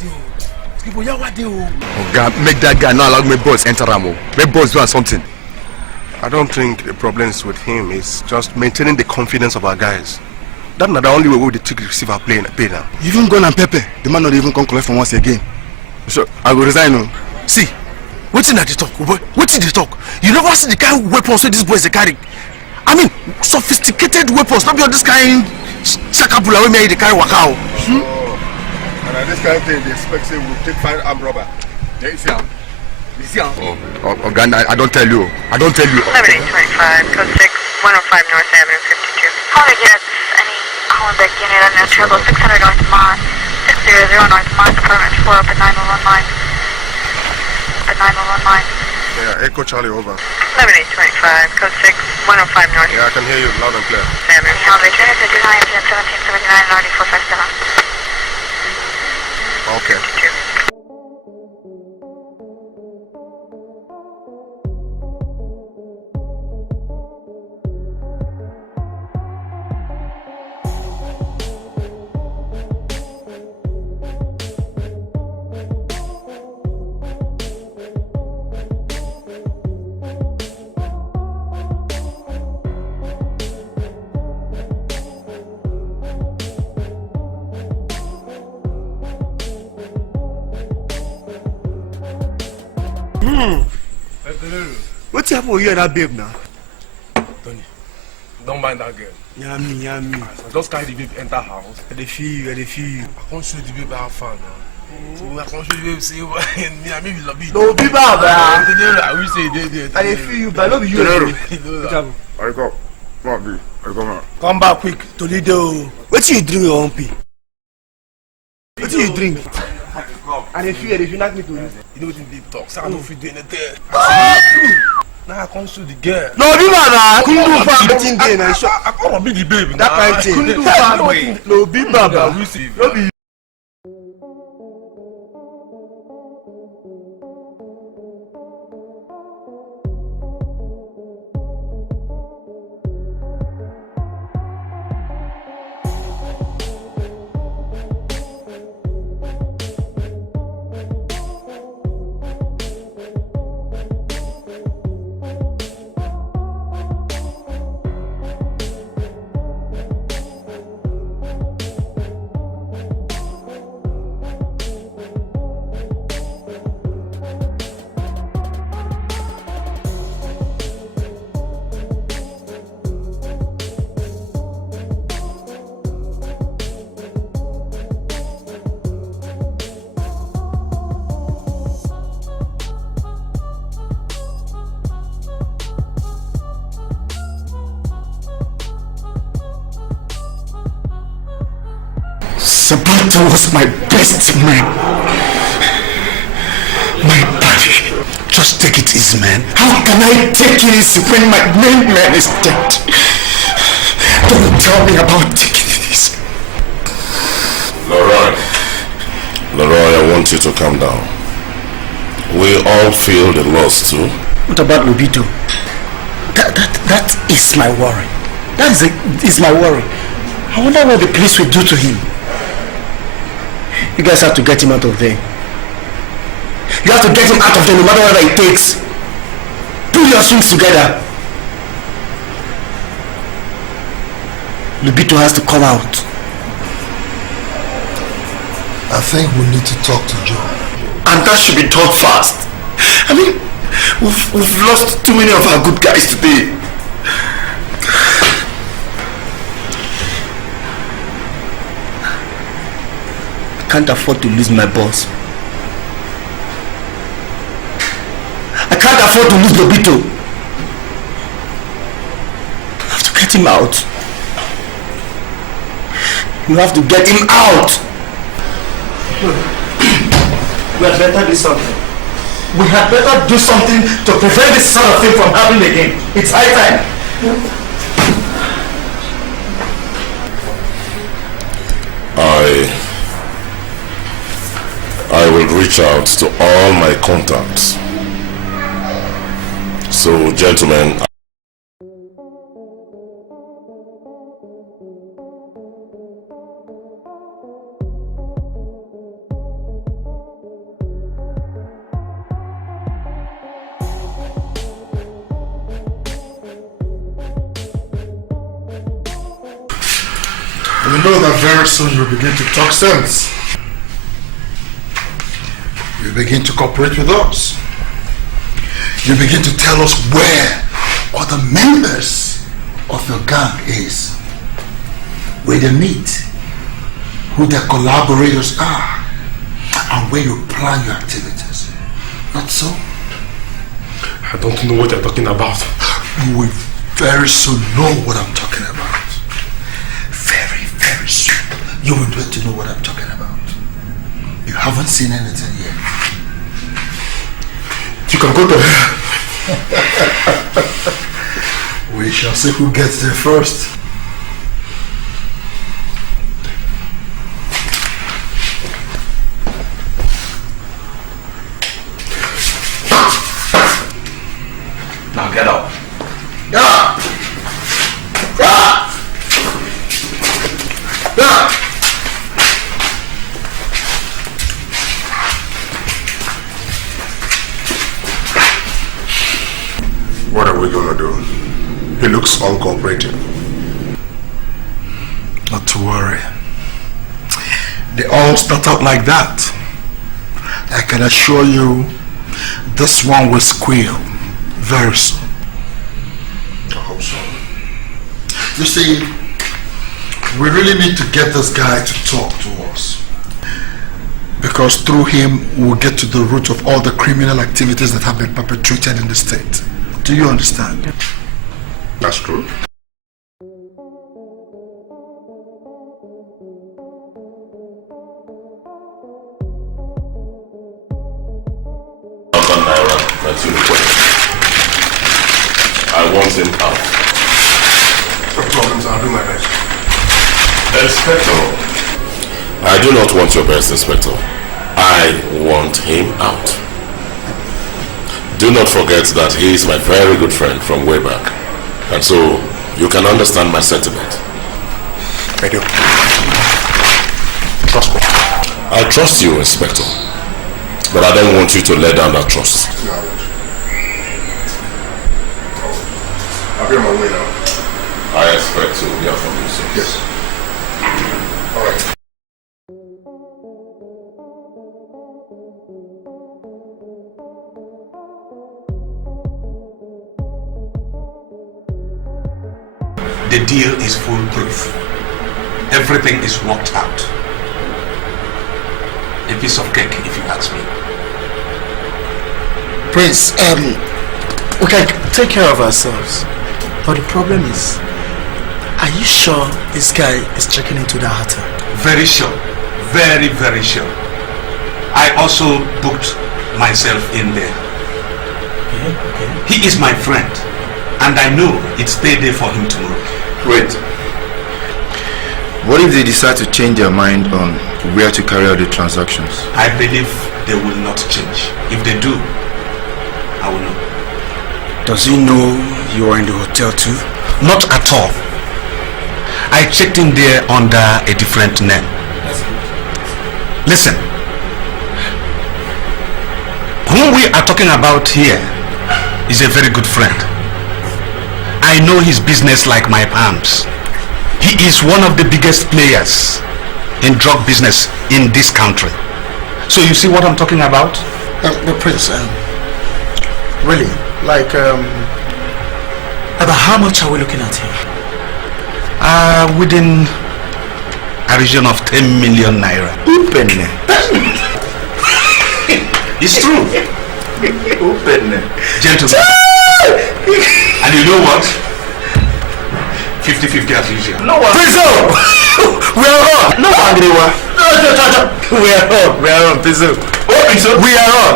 God, make that guy not allow me boss enter Ramo. Make boss do something. I don't think the problem is with him. It's just maintaining the confidence of our guys. That's not the only way we take receive our pay now. Even Gun and Pepe, the man not even come collect from us again. So I will resign. See, what's in that they talk? What's in they talk? You never see the kind of weapons that these boys they carry. I mean, sophisticated weapons. Not this kind shakabula we made the carry wakao. And this kind of thing, they expect say we'll take 5 armed robber. Yeah, Oh, God, I don't tell you. 7825, code 6, 105 North Avenue, 52. Call to get any Hollenbeck unit on that trouble, 600 North Mont, 600 North Mont, Department 4 up at 9119. Yeah, Echo Charlie over. 7825, code 6, 105 North. Yeah, I can hear you loud and clear. Avenue. Hollenbeck unit, 59 1779 9457. Okay. 52. What's happened with you and that babe now? Tony, don't mind that girl. Yummy. I just carry the babe enter house. I feel you. I can't show the babe how far now. So I can't show the babe say, me and me love it. No, be bad, I will say they. I feel you, but I love you. I go. I go now. Come back quick, Toledo. What you drink, your own pee? What you drink? And if you not me to you. You know what in big talk, so I don't feel doing anything. Now I can't show the girl. No, be bad, couldn't do bad thing then. I can't be the baby. That kind of thing. Couldn't do bad way. No, be bad. No, be. Sabrina was my best man. My buddy. Just take it easy, man. How can I take it easy when my main man is dead? Don't tell me about taking it easy. Leroy, I want you to calm down. We all feel the loss too. What about Lobito? That is my worry. That is my worry. I wonder what the police will do to him. You guys have to get him out of there. You have to get him out of there no matter what it takes. Pull your swings together. Lobito has to come out. I think we need to talk to Joe. And that should be done fast. I mean, we've lost too many of our good guys today. I can't afford to lose my boss. I can't afford to lose Lobito. I have to get him out. You have to get him out. We had better do something. We had better do something to prevent this sort of thing from happening again. It's high time. I will reach out to all my contacts. So, gentlemen, we know that very soon you'll begin to talk sense. You begin to cooperate with us. You begin to tell us where all the members of your gang is, where they meet, who their collaborators are, and where you plan your activities. Not so? I don't know what you're talking about. You will very soon know what I'm talking about. Very, very soon. You will get to know what I'm talking about. You haven't seen anything yet. You can go to hell. We shall see who gets there first. Now get up. Yeah. what are we gonna do? He looks uncooperative. Not to worry. They all start out like that. I can assure you this one will squeal very soon. I hope so. You see, we really need to get this guy to talk to us. Because through him, we'll get to the root of all the criminal activities that have been perpetrated in the state. Do you understand? That's true. That's your request. I want him out. No problems, I'll do my best. Inspector, I do not want your best, Inspector. I want him out. Do not forget that he is my very good friend from way back. And so, you can understand my sentiment. I do. Trust me. I trust you, Inspector. But I don't want you to let down that trust. No, I'll be on my way now. I expect to hear from you soon. Yes. All right. The deal is foolproof. Everything is worked out. A piece of cake, if you ask me. Prince, we can take care of ourselves. But the problem is, are you sure this guy is checking into the hotel? Very sure. Very, very sure. I also booked myself in there. Okay. He is my friend. And I know it's payday for him tomorrow. Wait. What if they decide to change their mind on where to carry out the transactions? I believe they will not change. If they do, I will know. Does he know you are in the hotel too? Not at all. I checked in there under a different name. Listen. Whom we are talking about here is a very good friend. I know his business like my palms. He is one of the biggest players in drug business in this country. So you see what I'm talking about? The Prince, really, like, about how much are we looking at here? Within a region of 10 million naira. Open. It's true. Open. Gentlemen. And you know what? 50-50 as usual. No one. Pizzo! We are on. No one. We are on, Pizzo. Oh, Pizzo. We are on.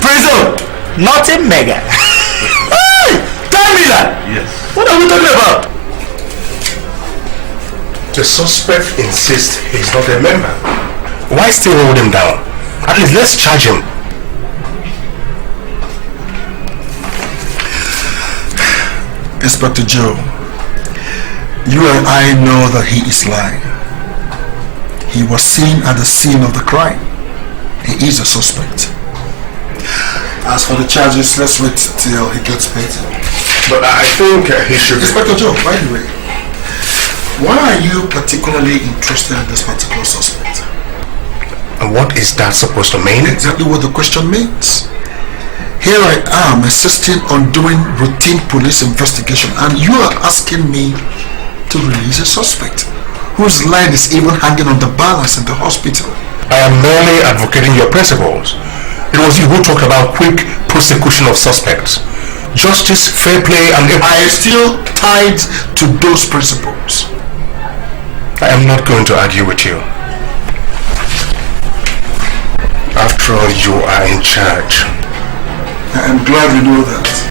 Pizzo. Not a mega. Hey! 10 million. Yes. What are we talking about? The suspect insists he's not a member. Why still hold him down? At least let's charge him. Inspector Joe, you and I know that he is lying. He was seen at the scene of the crime. He is a suspect. As for the charges, let's wait till he gets paid. But I think he should... Inspector Joe, by the way, why are you particularly interested in this particular suspect? And what is that supposed to mean? Exactly what the question means. Here I am insisting on doing routine police investigation, and you are asking me to release a suspect whose line is even hanging on the balance in the hospital. I am merely advocating your principles. It was you who talked about quick prosecution of suspects. Justice, fair play, and... I am still tied to those principles. I am not going to argue with you. After all, you are in charge. I am glad you know that.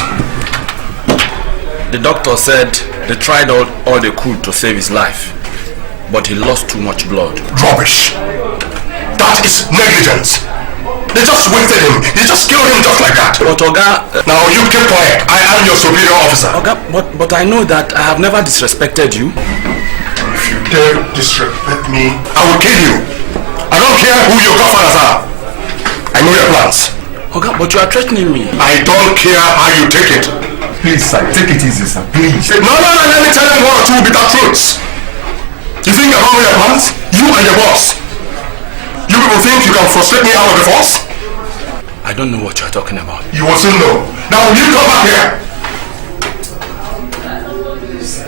Yes. The doctor said they tried all they could to save his life, but he lost too much blood. Rubbish. That is negligence. They just wasted him. They just killed him just like that. But Oga... now you keep quiet. I am your superior officer. Oga, but I know that I have never disrespected you. If you dare disrespect me, I will kill you. I don't care who your godfathers are. I know your plans. Oga, but you are threatening me. I don't care how you take it. Please, sir. Take it easy, sir. Please. No, let me tell you one or two bitter truths. You think I don't know your plans? You and your boss. You people think you can frustrate me out of the force? I don't know what you're talking about. You will soon know. Now will you come back here?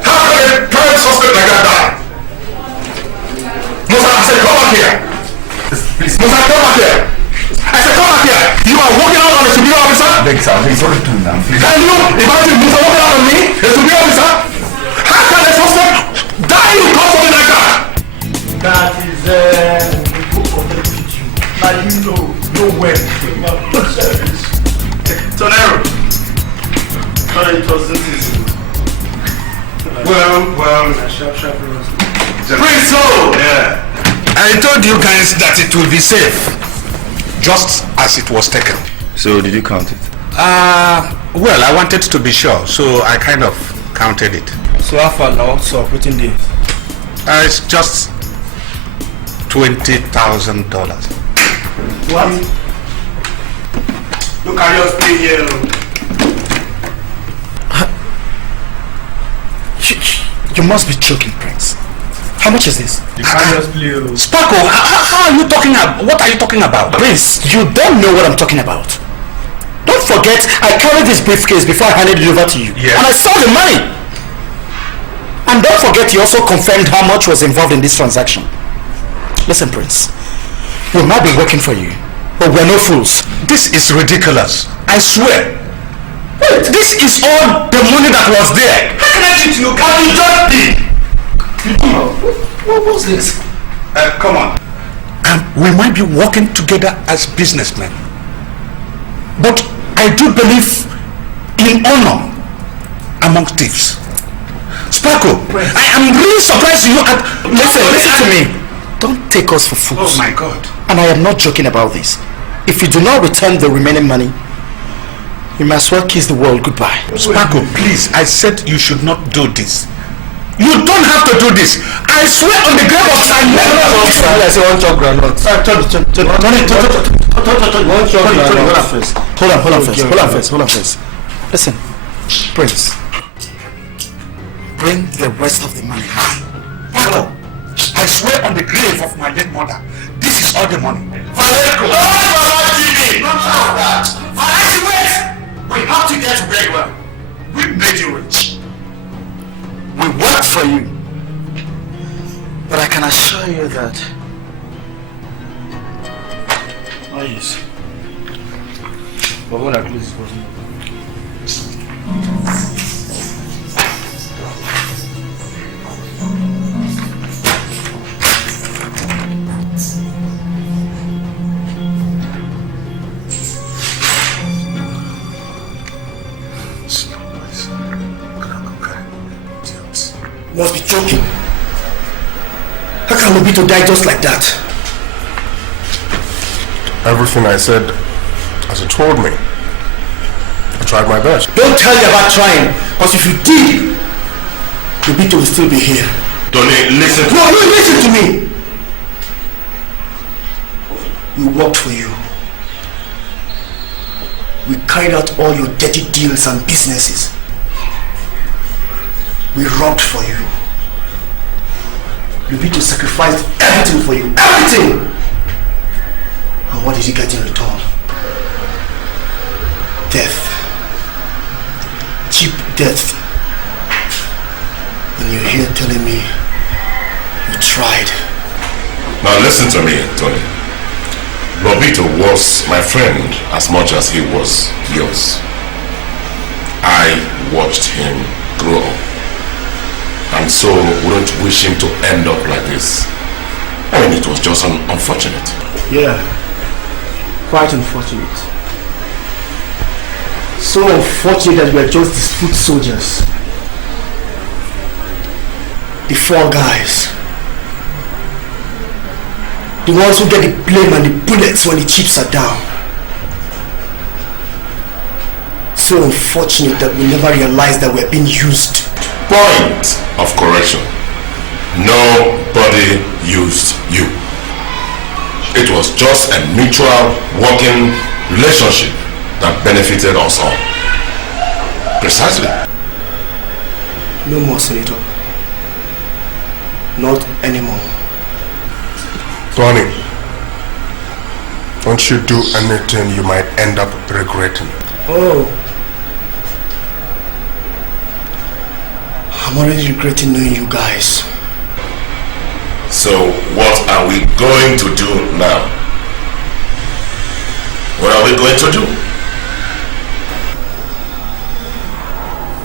How can a parent suspect like that die? Musa, I said come back here. Musa, come back here. I said come back here. You are walking out on a superior officer? Thanks, sir. Please, what are you doing now? Please. Can you imagine Musa walking out on me? A superior officer? How can a suspect die in cause something like that? That is now you know where Tonero. It wasn't easy. Well. Prince, yeah. I told you guys that it will be safe, just as it was taken. So did you count it? Well, I wanted to be sure, so I kind of counted it. So how far now? So putting the it's just $20,000. what? Look at your stay here. You must be joking, Prince. How much is this? Sparko, how are you talking about? What are you talking about? Prince, you don't know what I'm talking about. Don't forget, I carried this briefcase before I handed it over to you. Yeah. And I saw the money. And don't forget, you also confirmed how much was involved in this transaction. Listen, Prince, we might be working for you, but we're no fools. This is ridiculous. I swear. Wait, this is all the money that was there. How can I cheat you? Can you judge me? What was this? Come on. We might be working together as businessmen, but I do believe in honor among thieves. Sparko, I am really surprised you at... Listen to me. Don't take us for fools. Oh my God. And I am not joking about this. If you do not return the remaining money, you might as well kiss the world goodbye. Sparko, please, I said you should not do this. You don't have to do this. I swear on the grave of I never... I say one chop granite. Hold on first. Listen, Prince. Bring the rest of the money. Sparko, I swear on the grave of my dead mother, this is all the money. We have to get to very well. We made you rich. We worked for you. But I can assure you that... Oh yes. But when I close this wasn't. You must be joking. How can Lobito die just like that? Everything I said, as you told me, I tried my best. Don't tell me about trying, because if you did, Lobito will still be here. Tony, listen. No, listen to me. We worked for you. We carried out all your dirty deals and businesses. We robbed for you. Lobito sacrificed everything for you. Everything! And what did you get in return? Death. Cheap death. And you're here telling me you tried. Now listen to me, Tony. Lobito was my friend as much as he was yours. I watched him grow up. And so wouldn't wish him to end up like this. I mean, it was just unfortunate. Yeah. Quite unfortunate. So unfortunate that we are just these foot soldiers. The fall guys. The ones who get the blame and the bullets when the chips are down. So unfortunate that we never realized that we're being used. Point of correction. Nobody used you. It was just a mutual working relationship that benefited us all. Precisely. No more, Senator. Not anymore. Tony, don't you do anything you might end up regretting. Oh. I'm already regretting knowing you guys. So what are we going to do now? What are we going to do?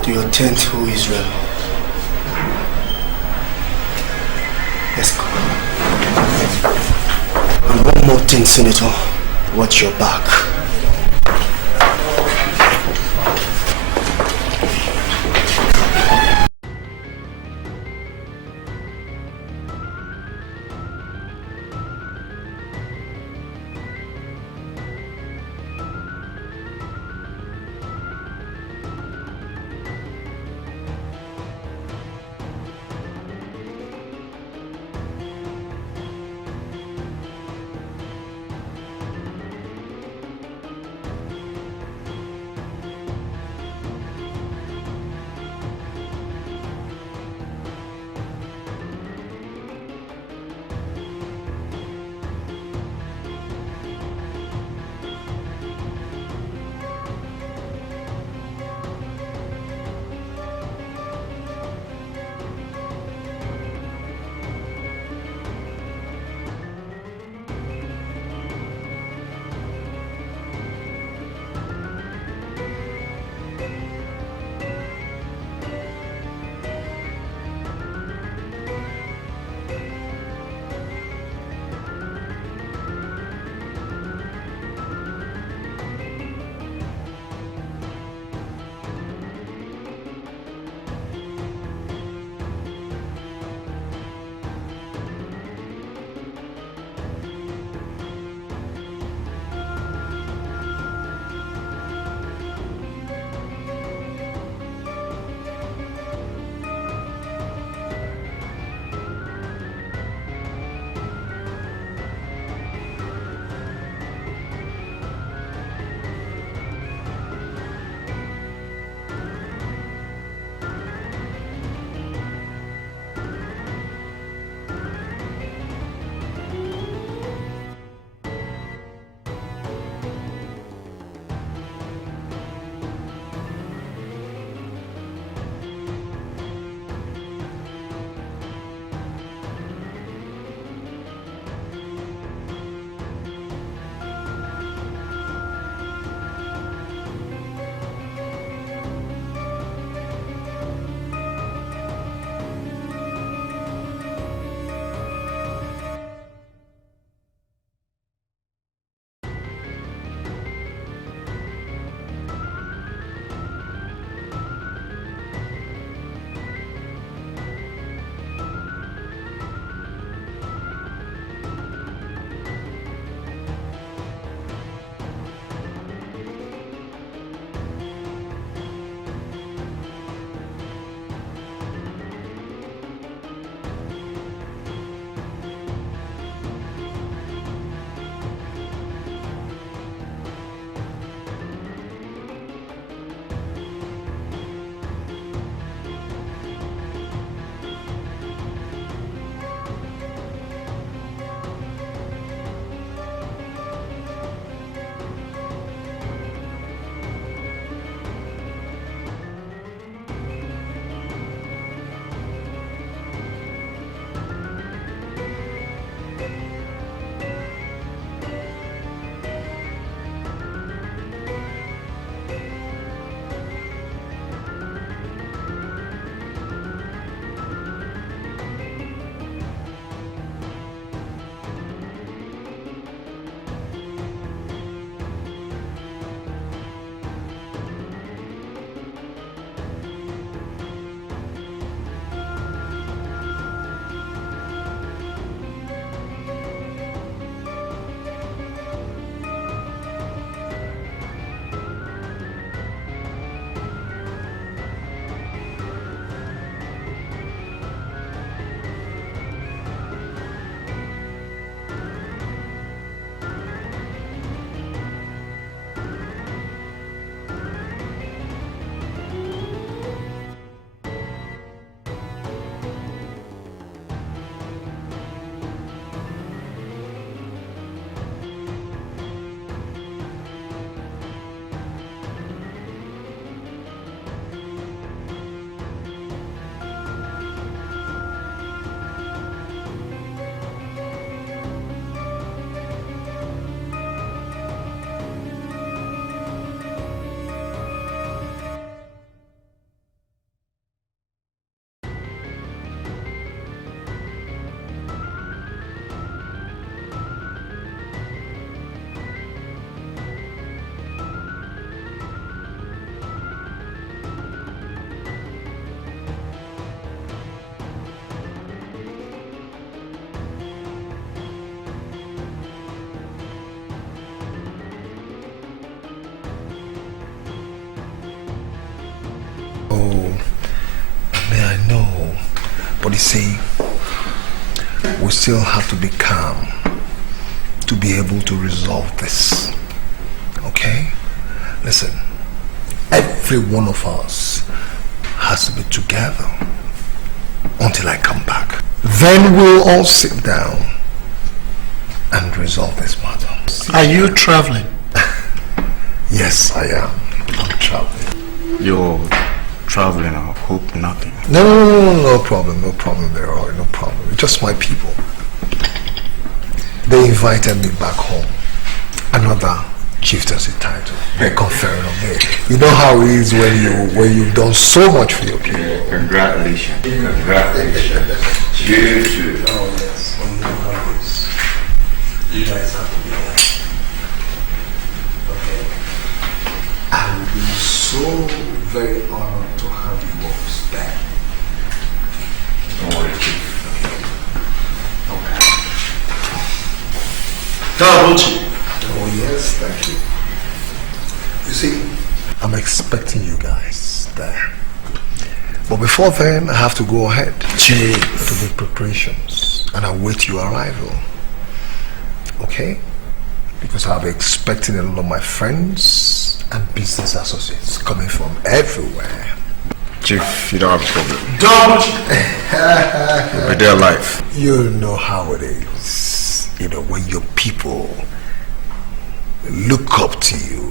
To your tent, who Israel? Let's go. And one more thing, Senator. Watch your back. know. I know. But you see, we still have to be calm to be able to resolve this. Okay? Listen, every one of us has to be together until I come back. Then we'll all sit down and resolve this matter. Are you traveling? Yes, I am. I'm traveling. You're traveling, I hope nothing. No problem, no problem there, Roy, no problem. It's just my people. They invited me back home. Another chieftaincy title. They're conferring on me. You know how it is when you've done so much for your people. Yeah, congratulations. Congratulations. You too. Oh yes, well, you know how it is. You guys have to be there. Okay. I will be so very honored to have you all back. Don't worry, Chief. Oh yes, thank you. You see, I'm expecting you guys there. But before then, I have to go ahead to make preparations and await your arrival. Okay? Because I'll be expecting a lot of my friends and business associates coming from everywhere. Chief, you don't have a problem. You'll be there live. You know how it is. You know, when your people look up to you.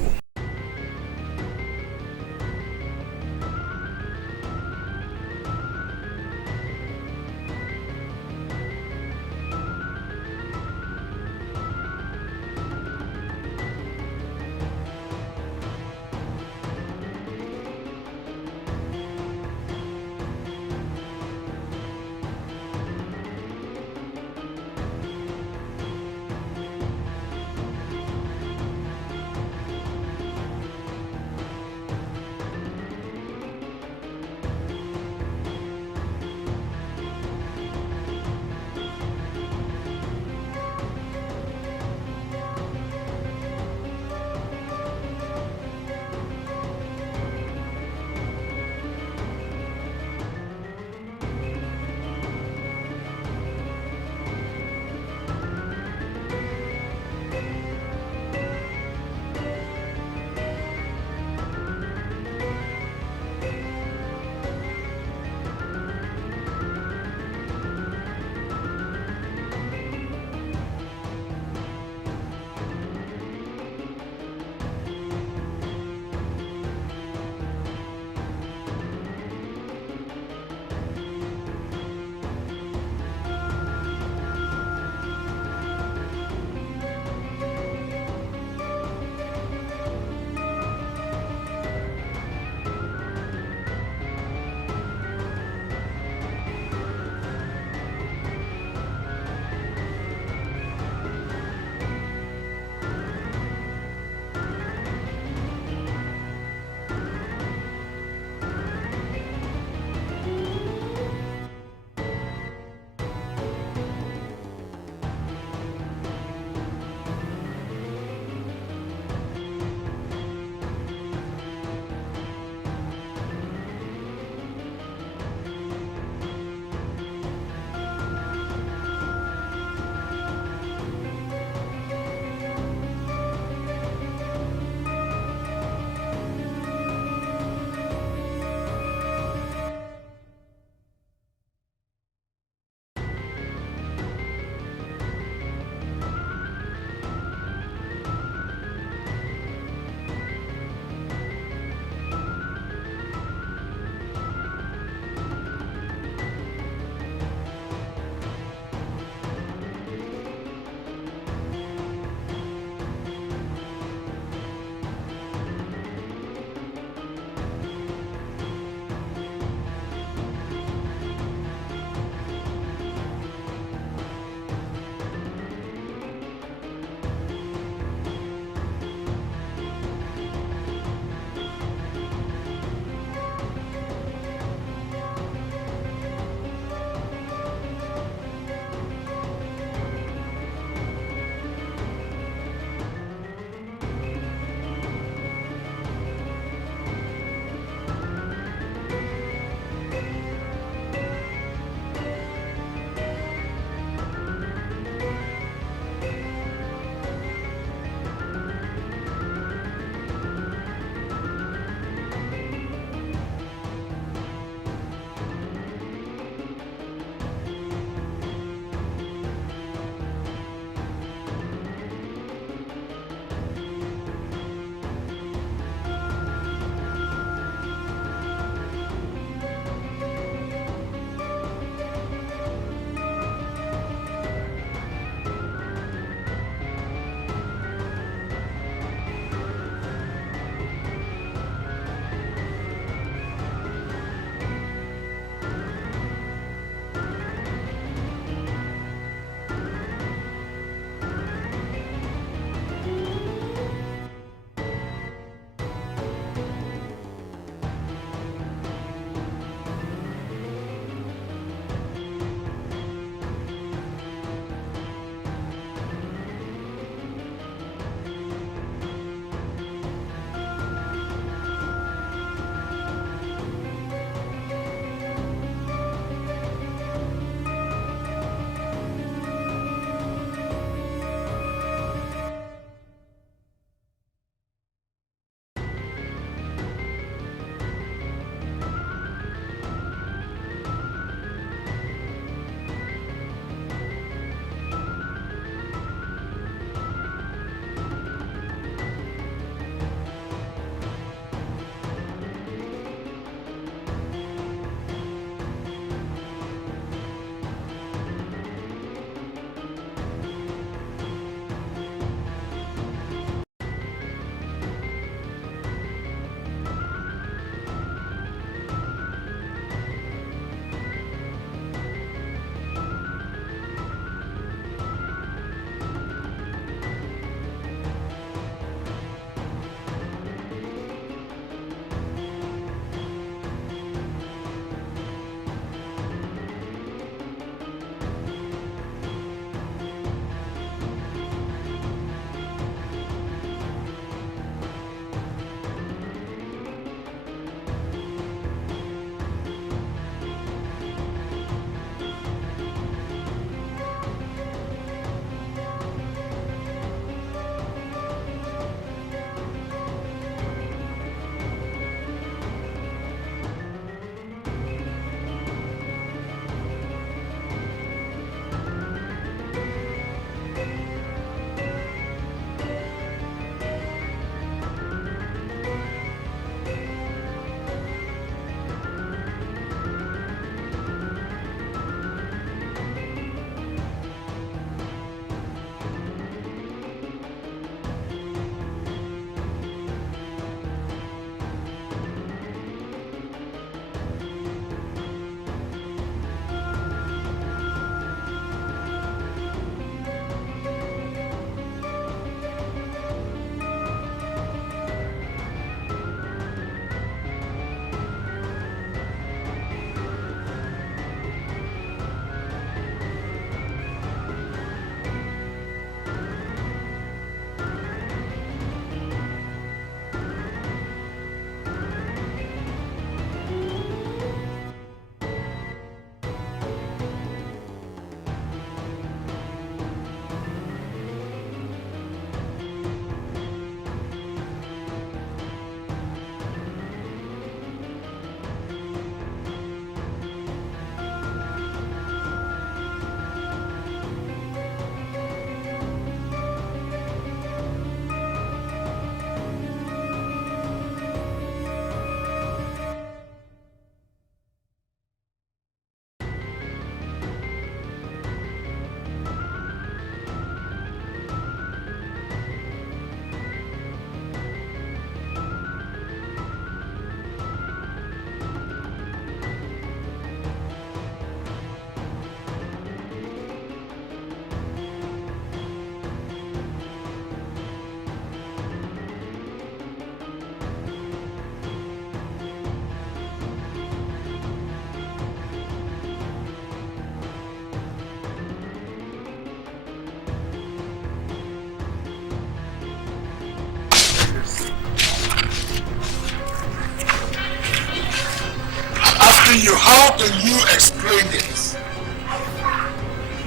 asking you, how can you explain this?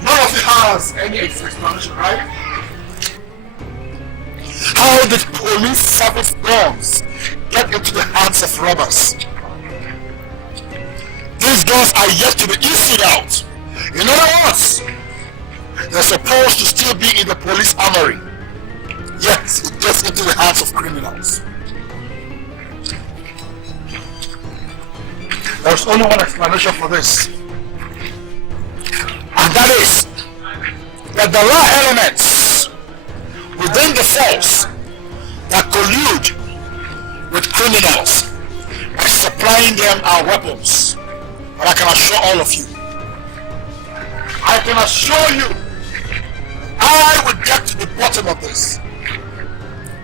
None of you has any explanation, right? How did police service guns get into the hands of robbers? These guns are yet to be issued out. In other words, they're supposed to still be in the police armory, yet it gets into the hands of criminals. There's only one explanation for this, and that is that there are elements within the force that collude with criminals by supplying them our weapons. But I can assure all of you, I can assure you, I will get to the bottom of this.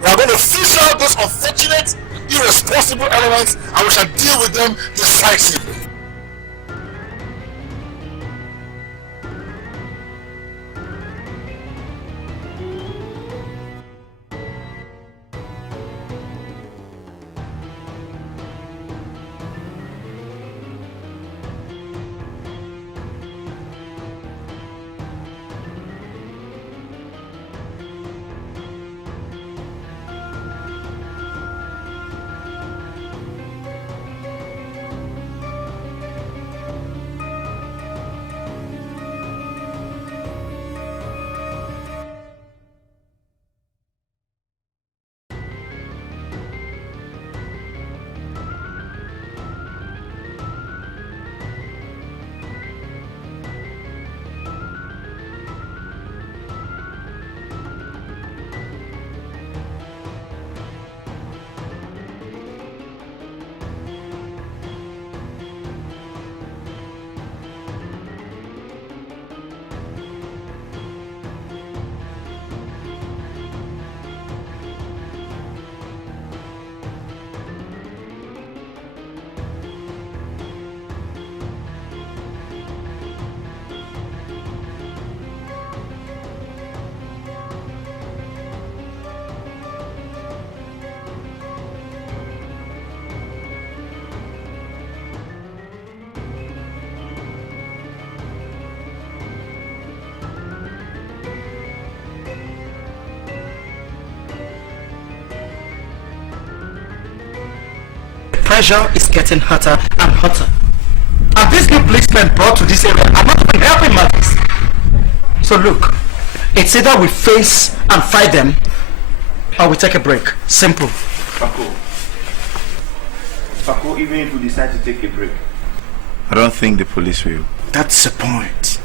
We are going to fish out those unfortunate, irresponsible elements, and we shall deal with them decisively. Pressure is getting hotter and hotter. And these new policemen brought to this area are not even helping matters. So look, it's either we face and fight them, or we take a break. Simple. Paco, even if we decide to take a break, I don't think the police will. That's the point.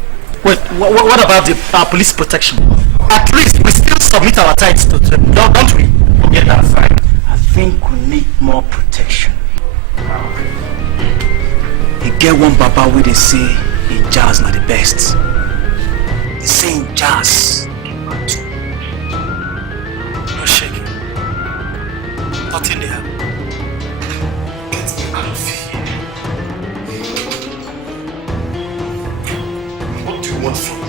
Wait, what about the police protection? At least we still submit our tithes to them, don't we? Forget that side. I think we need more protection. You get one baba where they say in jazz not the best. They say in jazz. No shaking. Nothing there. Get me out of here. What do you want from me?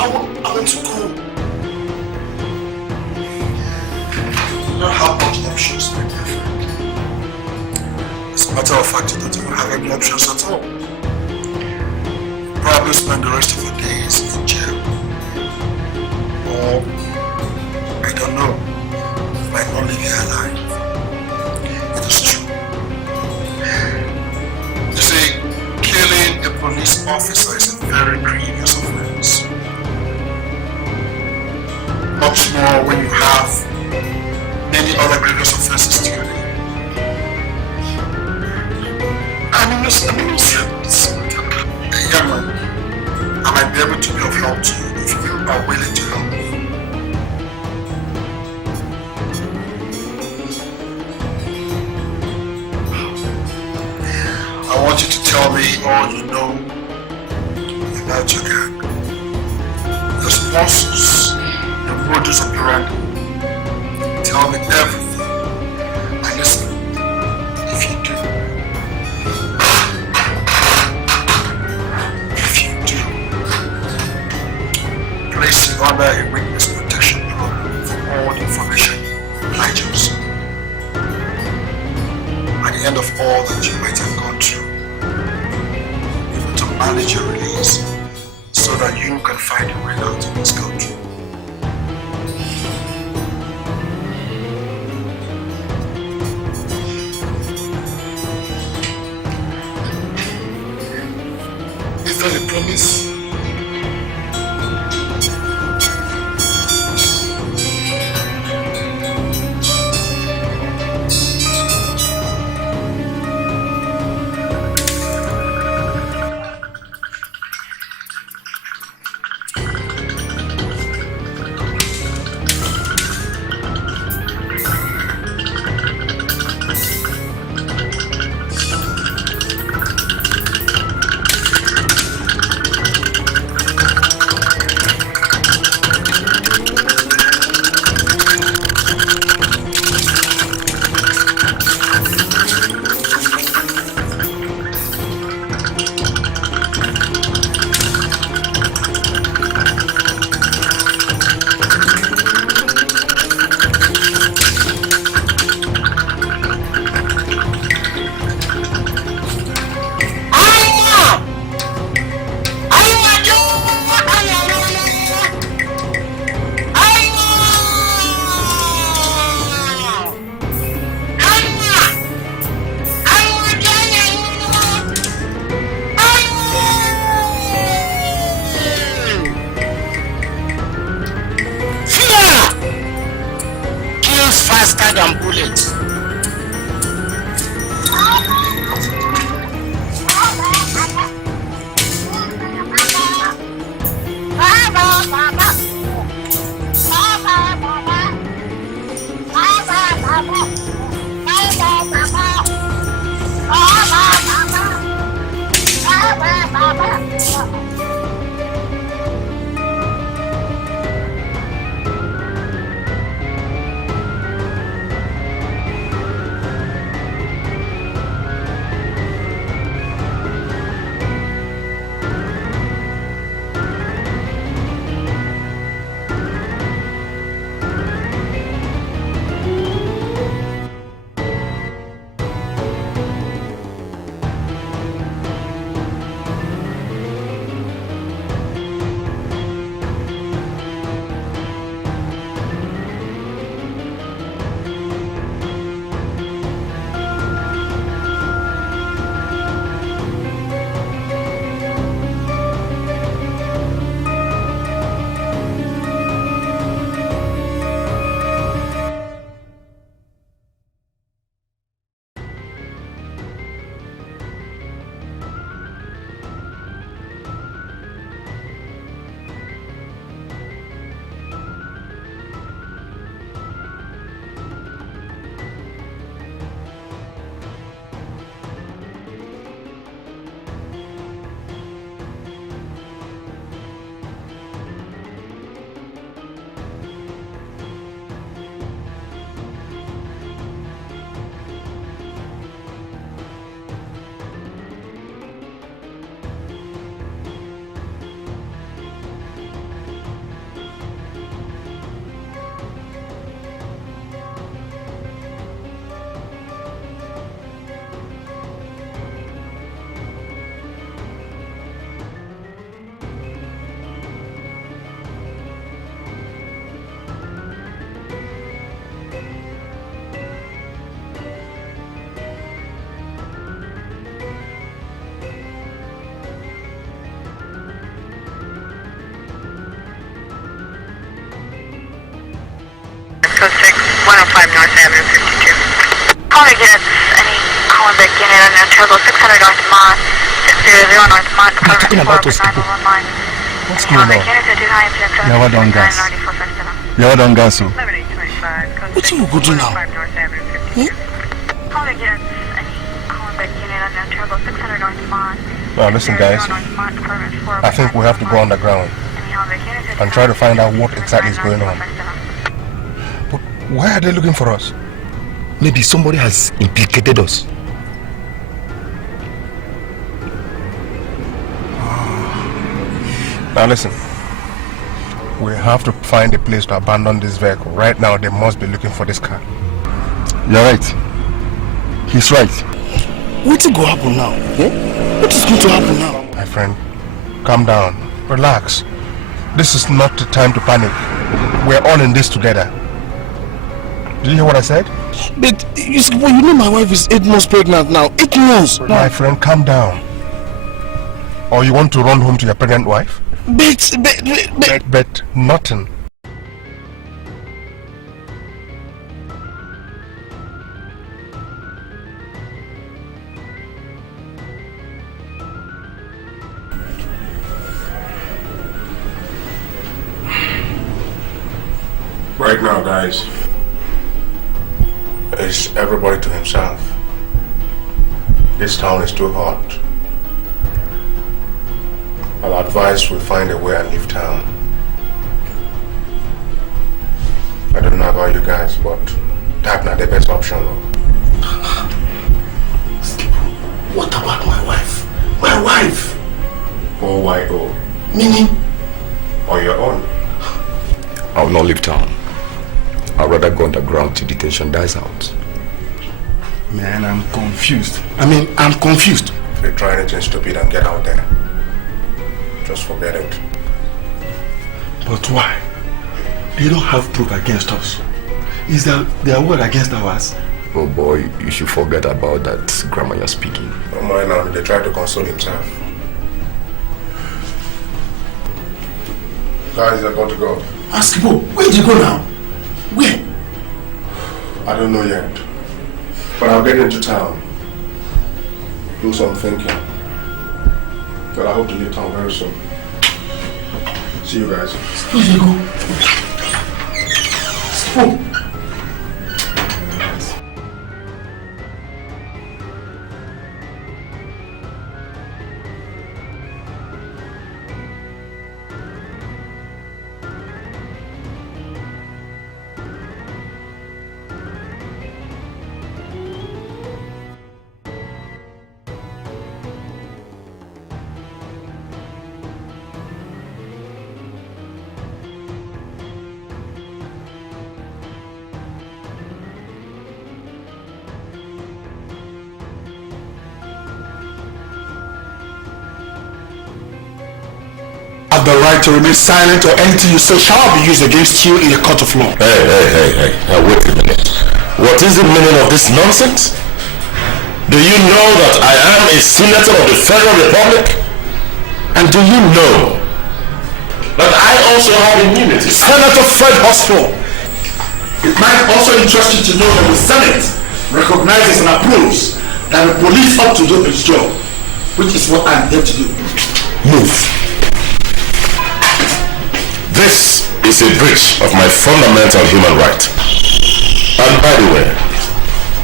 I want to go. You don't have much options, my dear friend. As a matter of fact, you don't even have any options at all. You probably spend the rest of your days in jail. Or, I don't know, you might not live here alive. It is true. You see, killing a police officer is a very grievous offense. Much more when you have many other grievous offenses to your name. I'm innocent. Young man, I might be able to be of help to you if you are willing to help me. I want you to tell me all you know about your gang. Your sponsors, your modus operandi. Tell me everything. And listen, if you do, place you under a witness protection program for all the information I choose. At the end of all that you might have manage your release so that you can find a way out of this country. Is that a promise? North Avenue 52. Call against any calling back unit on Interrogation 600 North Mont, 600 North Mont, Department 4 911. What's going on? Yeah, what done, guys? Yeah, what done, guys? What you go do now? Call against any calling back unit on Interrogation 600 North Mont. Now listen, guys. I think we have to go underground and try to find out what exactly is going on. But why are they looking for us? Maybe somebody has implicated us. Now listen. We have to find a place to abandon this vehicle. Right now, they must be looking for this car. You're right. He's right. What is going to happen now? Eh? What is going to happen now? My friend, calm down. Relax. This is not the time to panic. We're all in this together. Did you hear what I said? But you know my wife is 8 months pregnant now. 8 months! My friend, calm down. Or you want to run home to your pregnant wife? Bet nothing. Right now, guys, it's everybody to himself. This town is too hot. I'll advise we find a way and leave town. I don't know about you guys, but that's not the best option. What about my wife? My wife! O-Y-O. Meaning? On your own. I will not leave town. I'd rather go underground till detention dies out. Man, I'm confused. I'm confused. If you try anything stupid and get out there, just forget it. But why? They don't have proof against us. Is that their word against ours? Oh boy, you should forget about that grammar you're speaking. Don't mind now, they try to console himself. Guys, they're about to go. Ask Bo, where did you go now? Where? I don't know yet. But I'll get into town. Do some thinking. But I hope to leave town very soon. See you guys. Where did you go? Spoon. The right to remain silent or anything you say shall be used against you in a court of law. Hey. Now wait a minute. What is the meaning of this nonsense? Do you know that I am a senator of the Federal Republic? And do you know that I also have immunity? Senator Fred Oswald, it might also interest you to know that the Senate recognizes and approves that the police ought to do its job, which is what I'm here to do. Move. This is a breach of my fundamental human right. And by the way,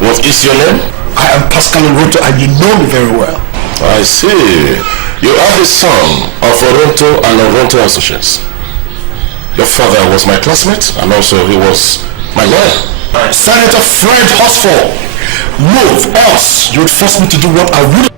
what is your name? I am Pascal Oronto and you know me very well. I see. You are the son of Oronto and Oronto Associates. Your father was my classmate and also he was my lawyer. Senator Fred Oswald, move, else you would force me to do what I would.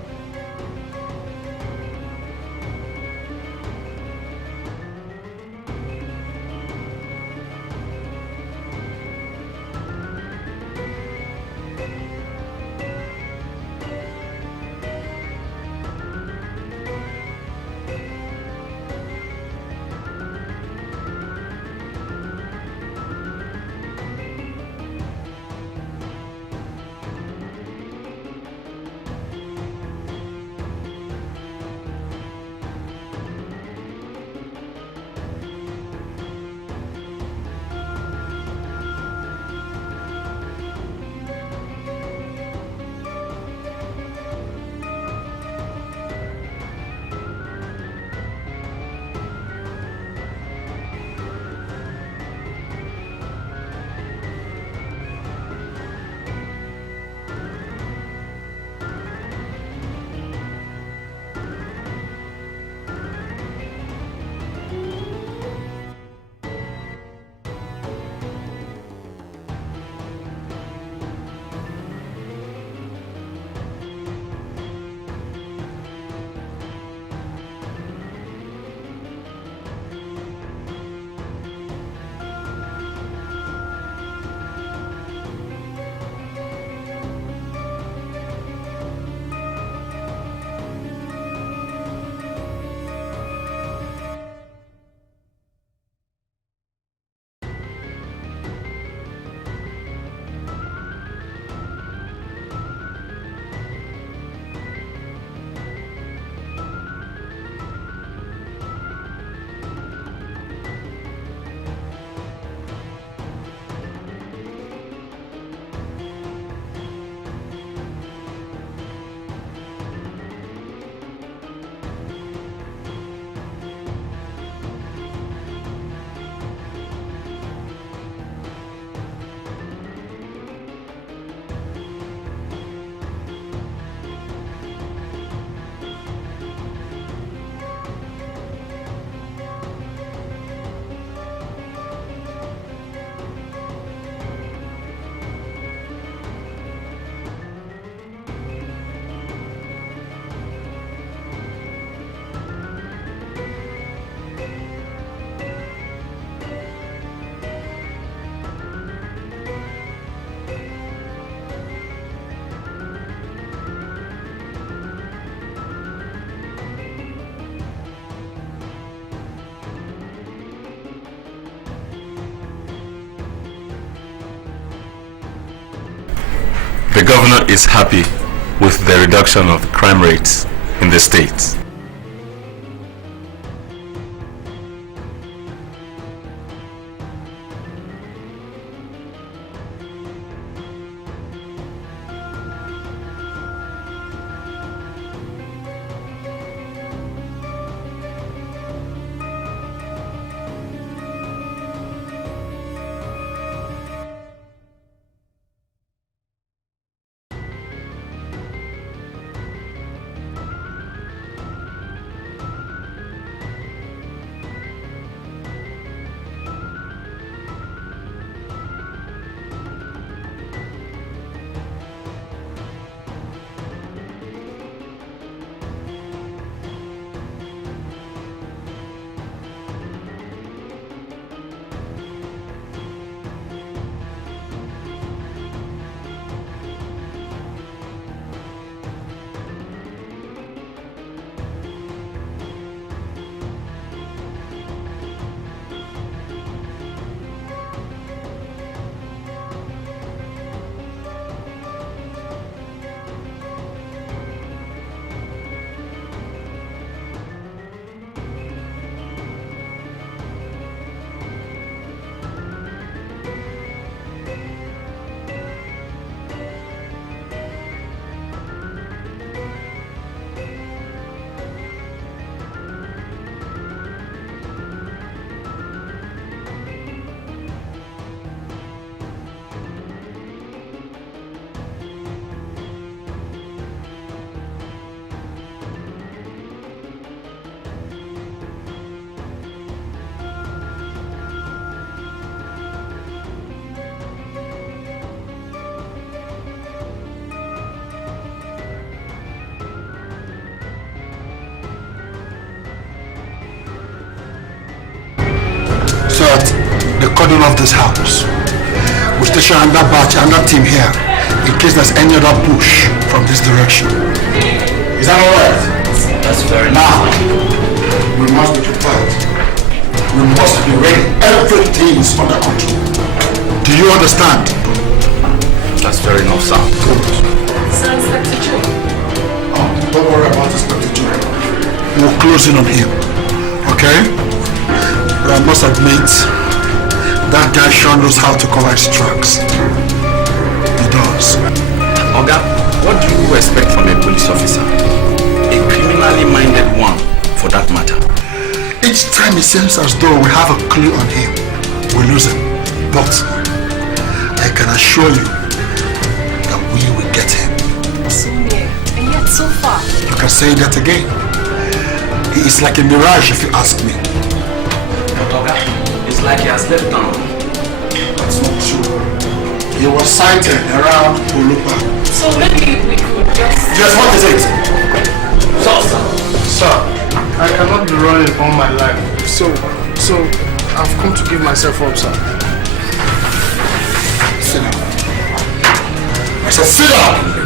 The governor is happy with the reduction of the crime rates in the state. So at the cordon of this house, we station another batch, another team here, in case there's any other push from this direction. Is that alright? That's very now. We must be prepared. We must be ready. Everything is under control. Do you understand? That's fair enough, sir. Good. Sir, Inspector Joe. Oh, don't worry about Inspector Joe. We'll close in on him. Okay? But I must admit, that guy sure knows how to cover his tracks. He does. Oga, what do you expect from a police officer? A criminally minded one, for that matter. Each time it seems as though we have a clue on him, we lose him. But I can assure you that we will get him. So near, and yet so far. You can say that again. He is like a mirage if you ask me. It's like he has left town. That's not true. He was sighted around Olupa. So maybe we could just... Just what is it? Sir, I cannot be running all my life. So I've come to give myself up, sir. Sit down. I said sit down!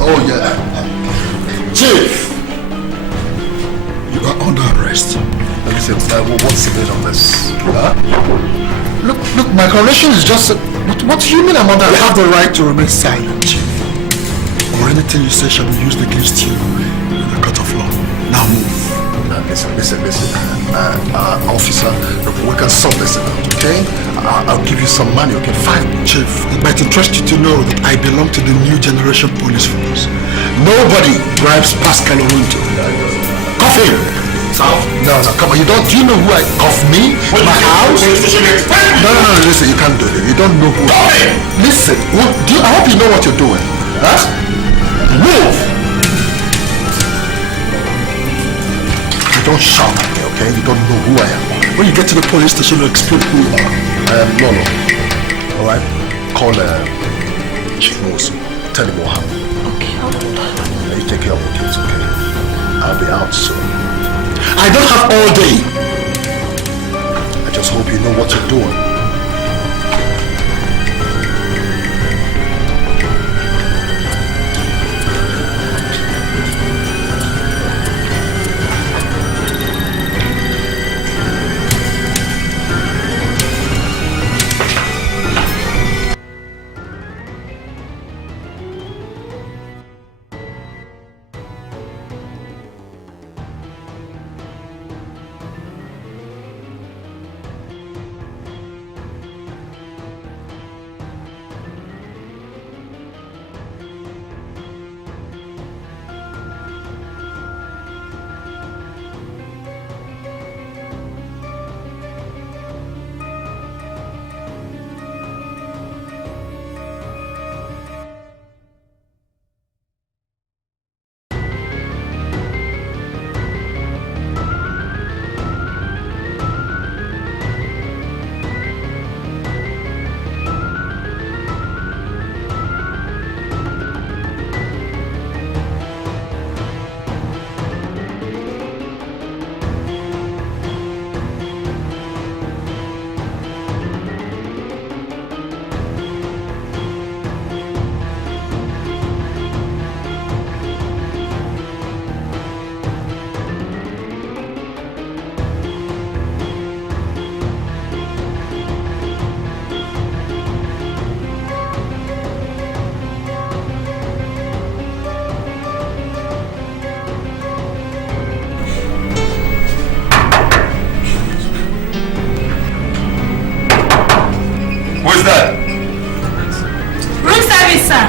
Oh yeah. Chief! You are under arrest. Listen, what's the date on this? Huh? Look, my correlation is just... What do you mean I'm under arrest? You have the right to remain silent, Chief. Or anything you say shall be used against you in the court of law. Now move. Listen. Officer, we can sort this out, okay? I'll give you some money, okay? Fine. Chief, it might interest you to know that I belong to the new generation police force. Nobody bribes Pascal Orunto. Cough him! No, come on, do you know who I... Cough me? My house? No, listen, you can't do it. You don't know who I am. Listen, I hope you know what you're doing. Huh? Move! Don't shout at me, okay? You don't know who I am. When you get to the police station, you'll explain who you are. No. Alright? Call Chief Mosu. Tell him what happened. Okay, I'll do that. You take care of the kids, okay? I'll be out soon. I don't have all day. I just hope you know what you're doing. Who's that? Room service, sir.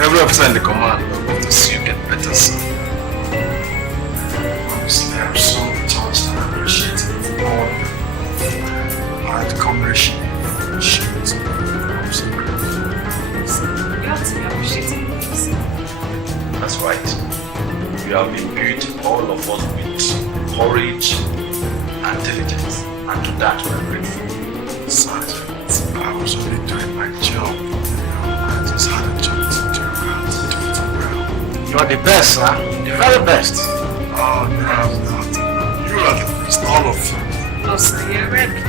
Every officer in the command will love to see you get better, sir. Honestly, I'm so touched and appreciative of all the comradeship and shields. I'm so grateful. You have to be appreciative of this. That's right. We have been built, all of us, with courage and diligence. And to that we are grateful. Sergeant, I was only doing my job. I just had a job to do well, to do it well. You are the best, sir. The very best. Oh, no, I'm not. You are the best, all of you. No, sir, you're ready.